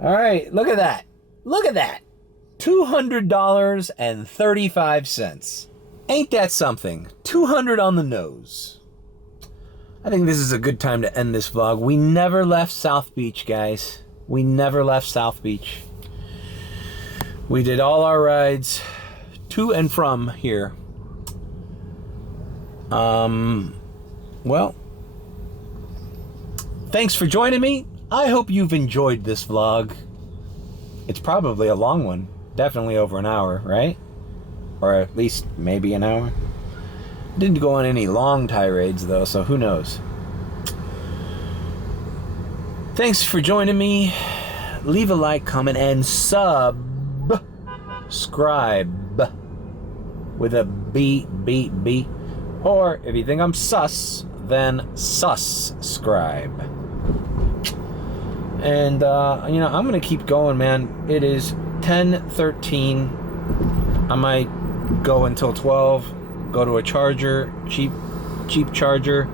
All right, look at that. Look at that. $200.35. Ain't that something? 200 on the nose. I think this is a good time to end this vlog. We never left South Beach, guys. We never left South Beach. We did all our rides to and from here. Well, thanks for joining me. I hope you've enjoyed this vlog. It's probably a long one. Definitely over an hour, right? Or at least maybe an hour. Didn't go on any long tirades though, so who knows. Thanks for joining me. Leave a like, comment, and subscribe with a B. Or if you think I'm sus, then subscribe. And I'm gonna keep going, man. It is 10:13. I might go until 12. Go to a charger, cheap charger,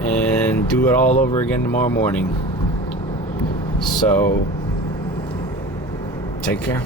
and do it all over again tomorrow morning. So, take care.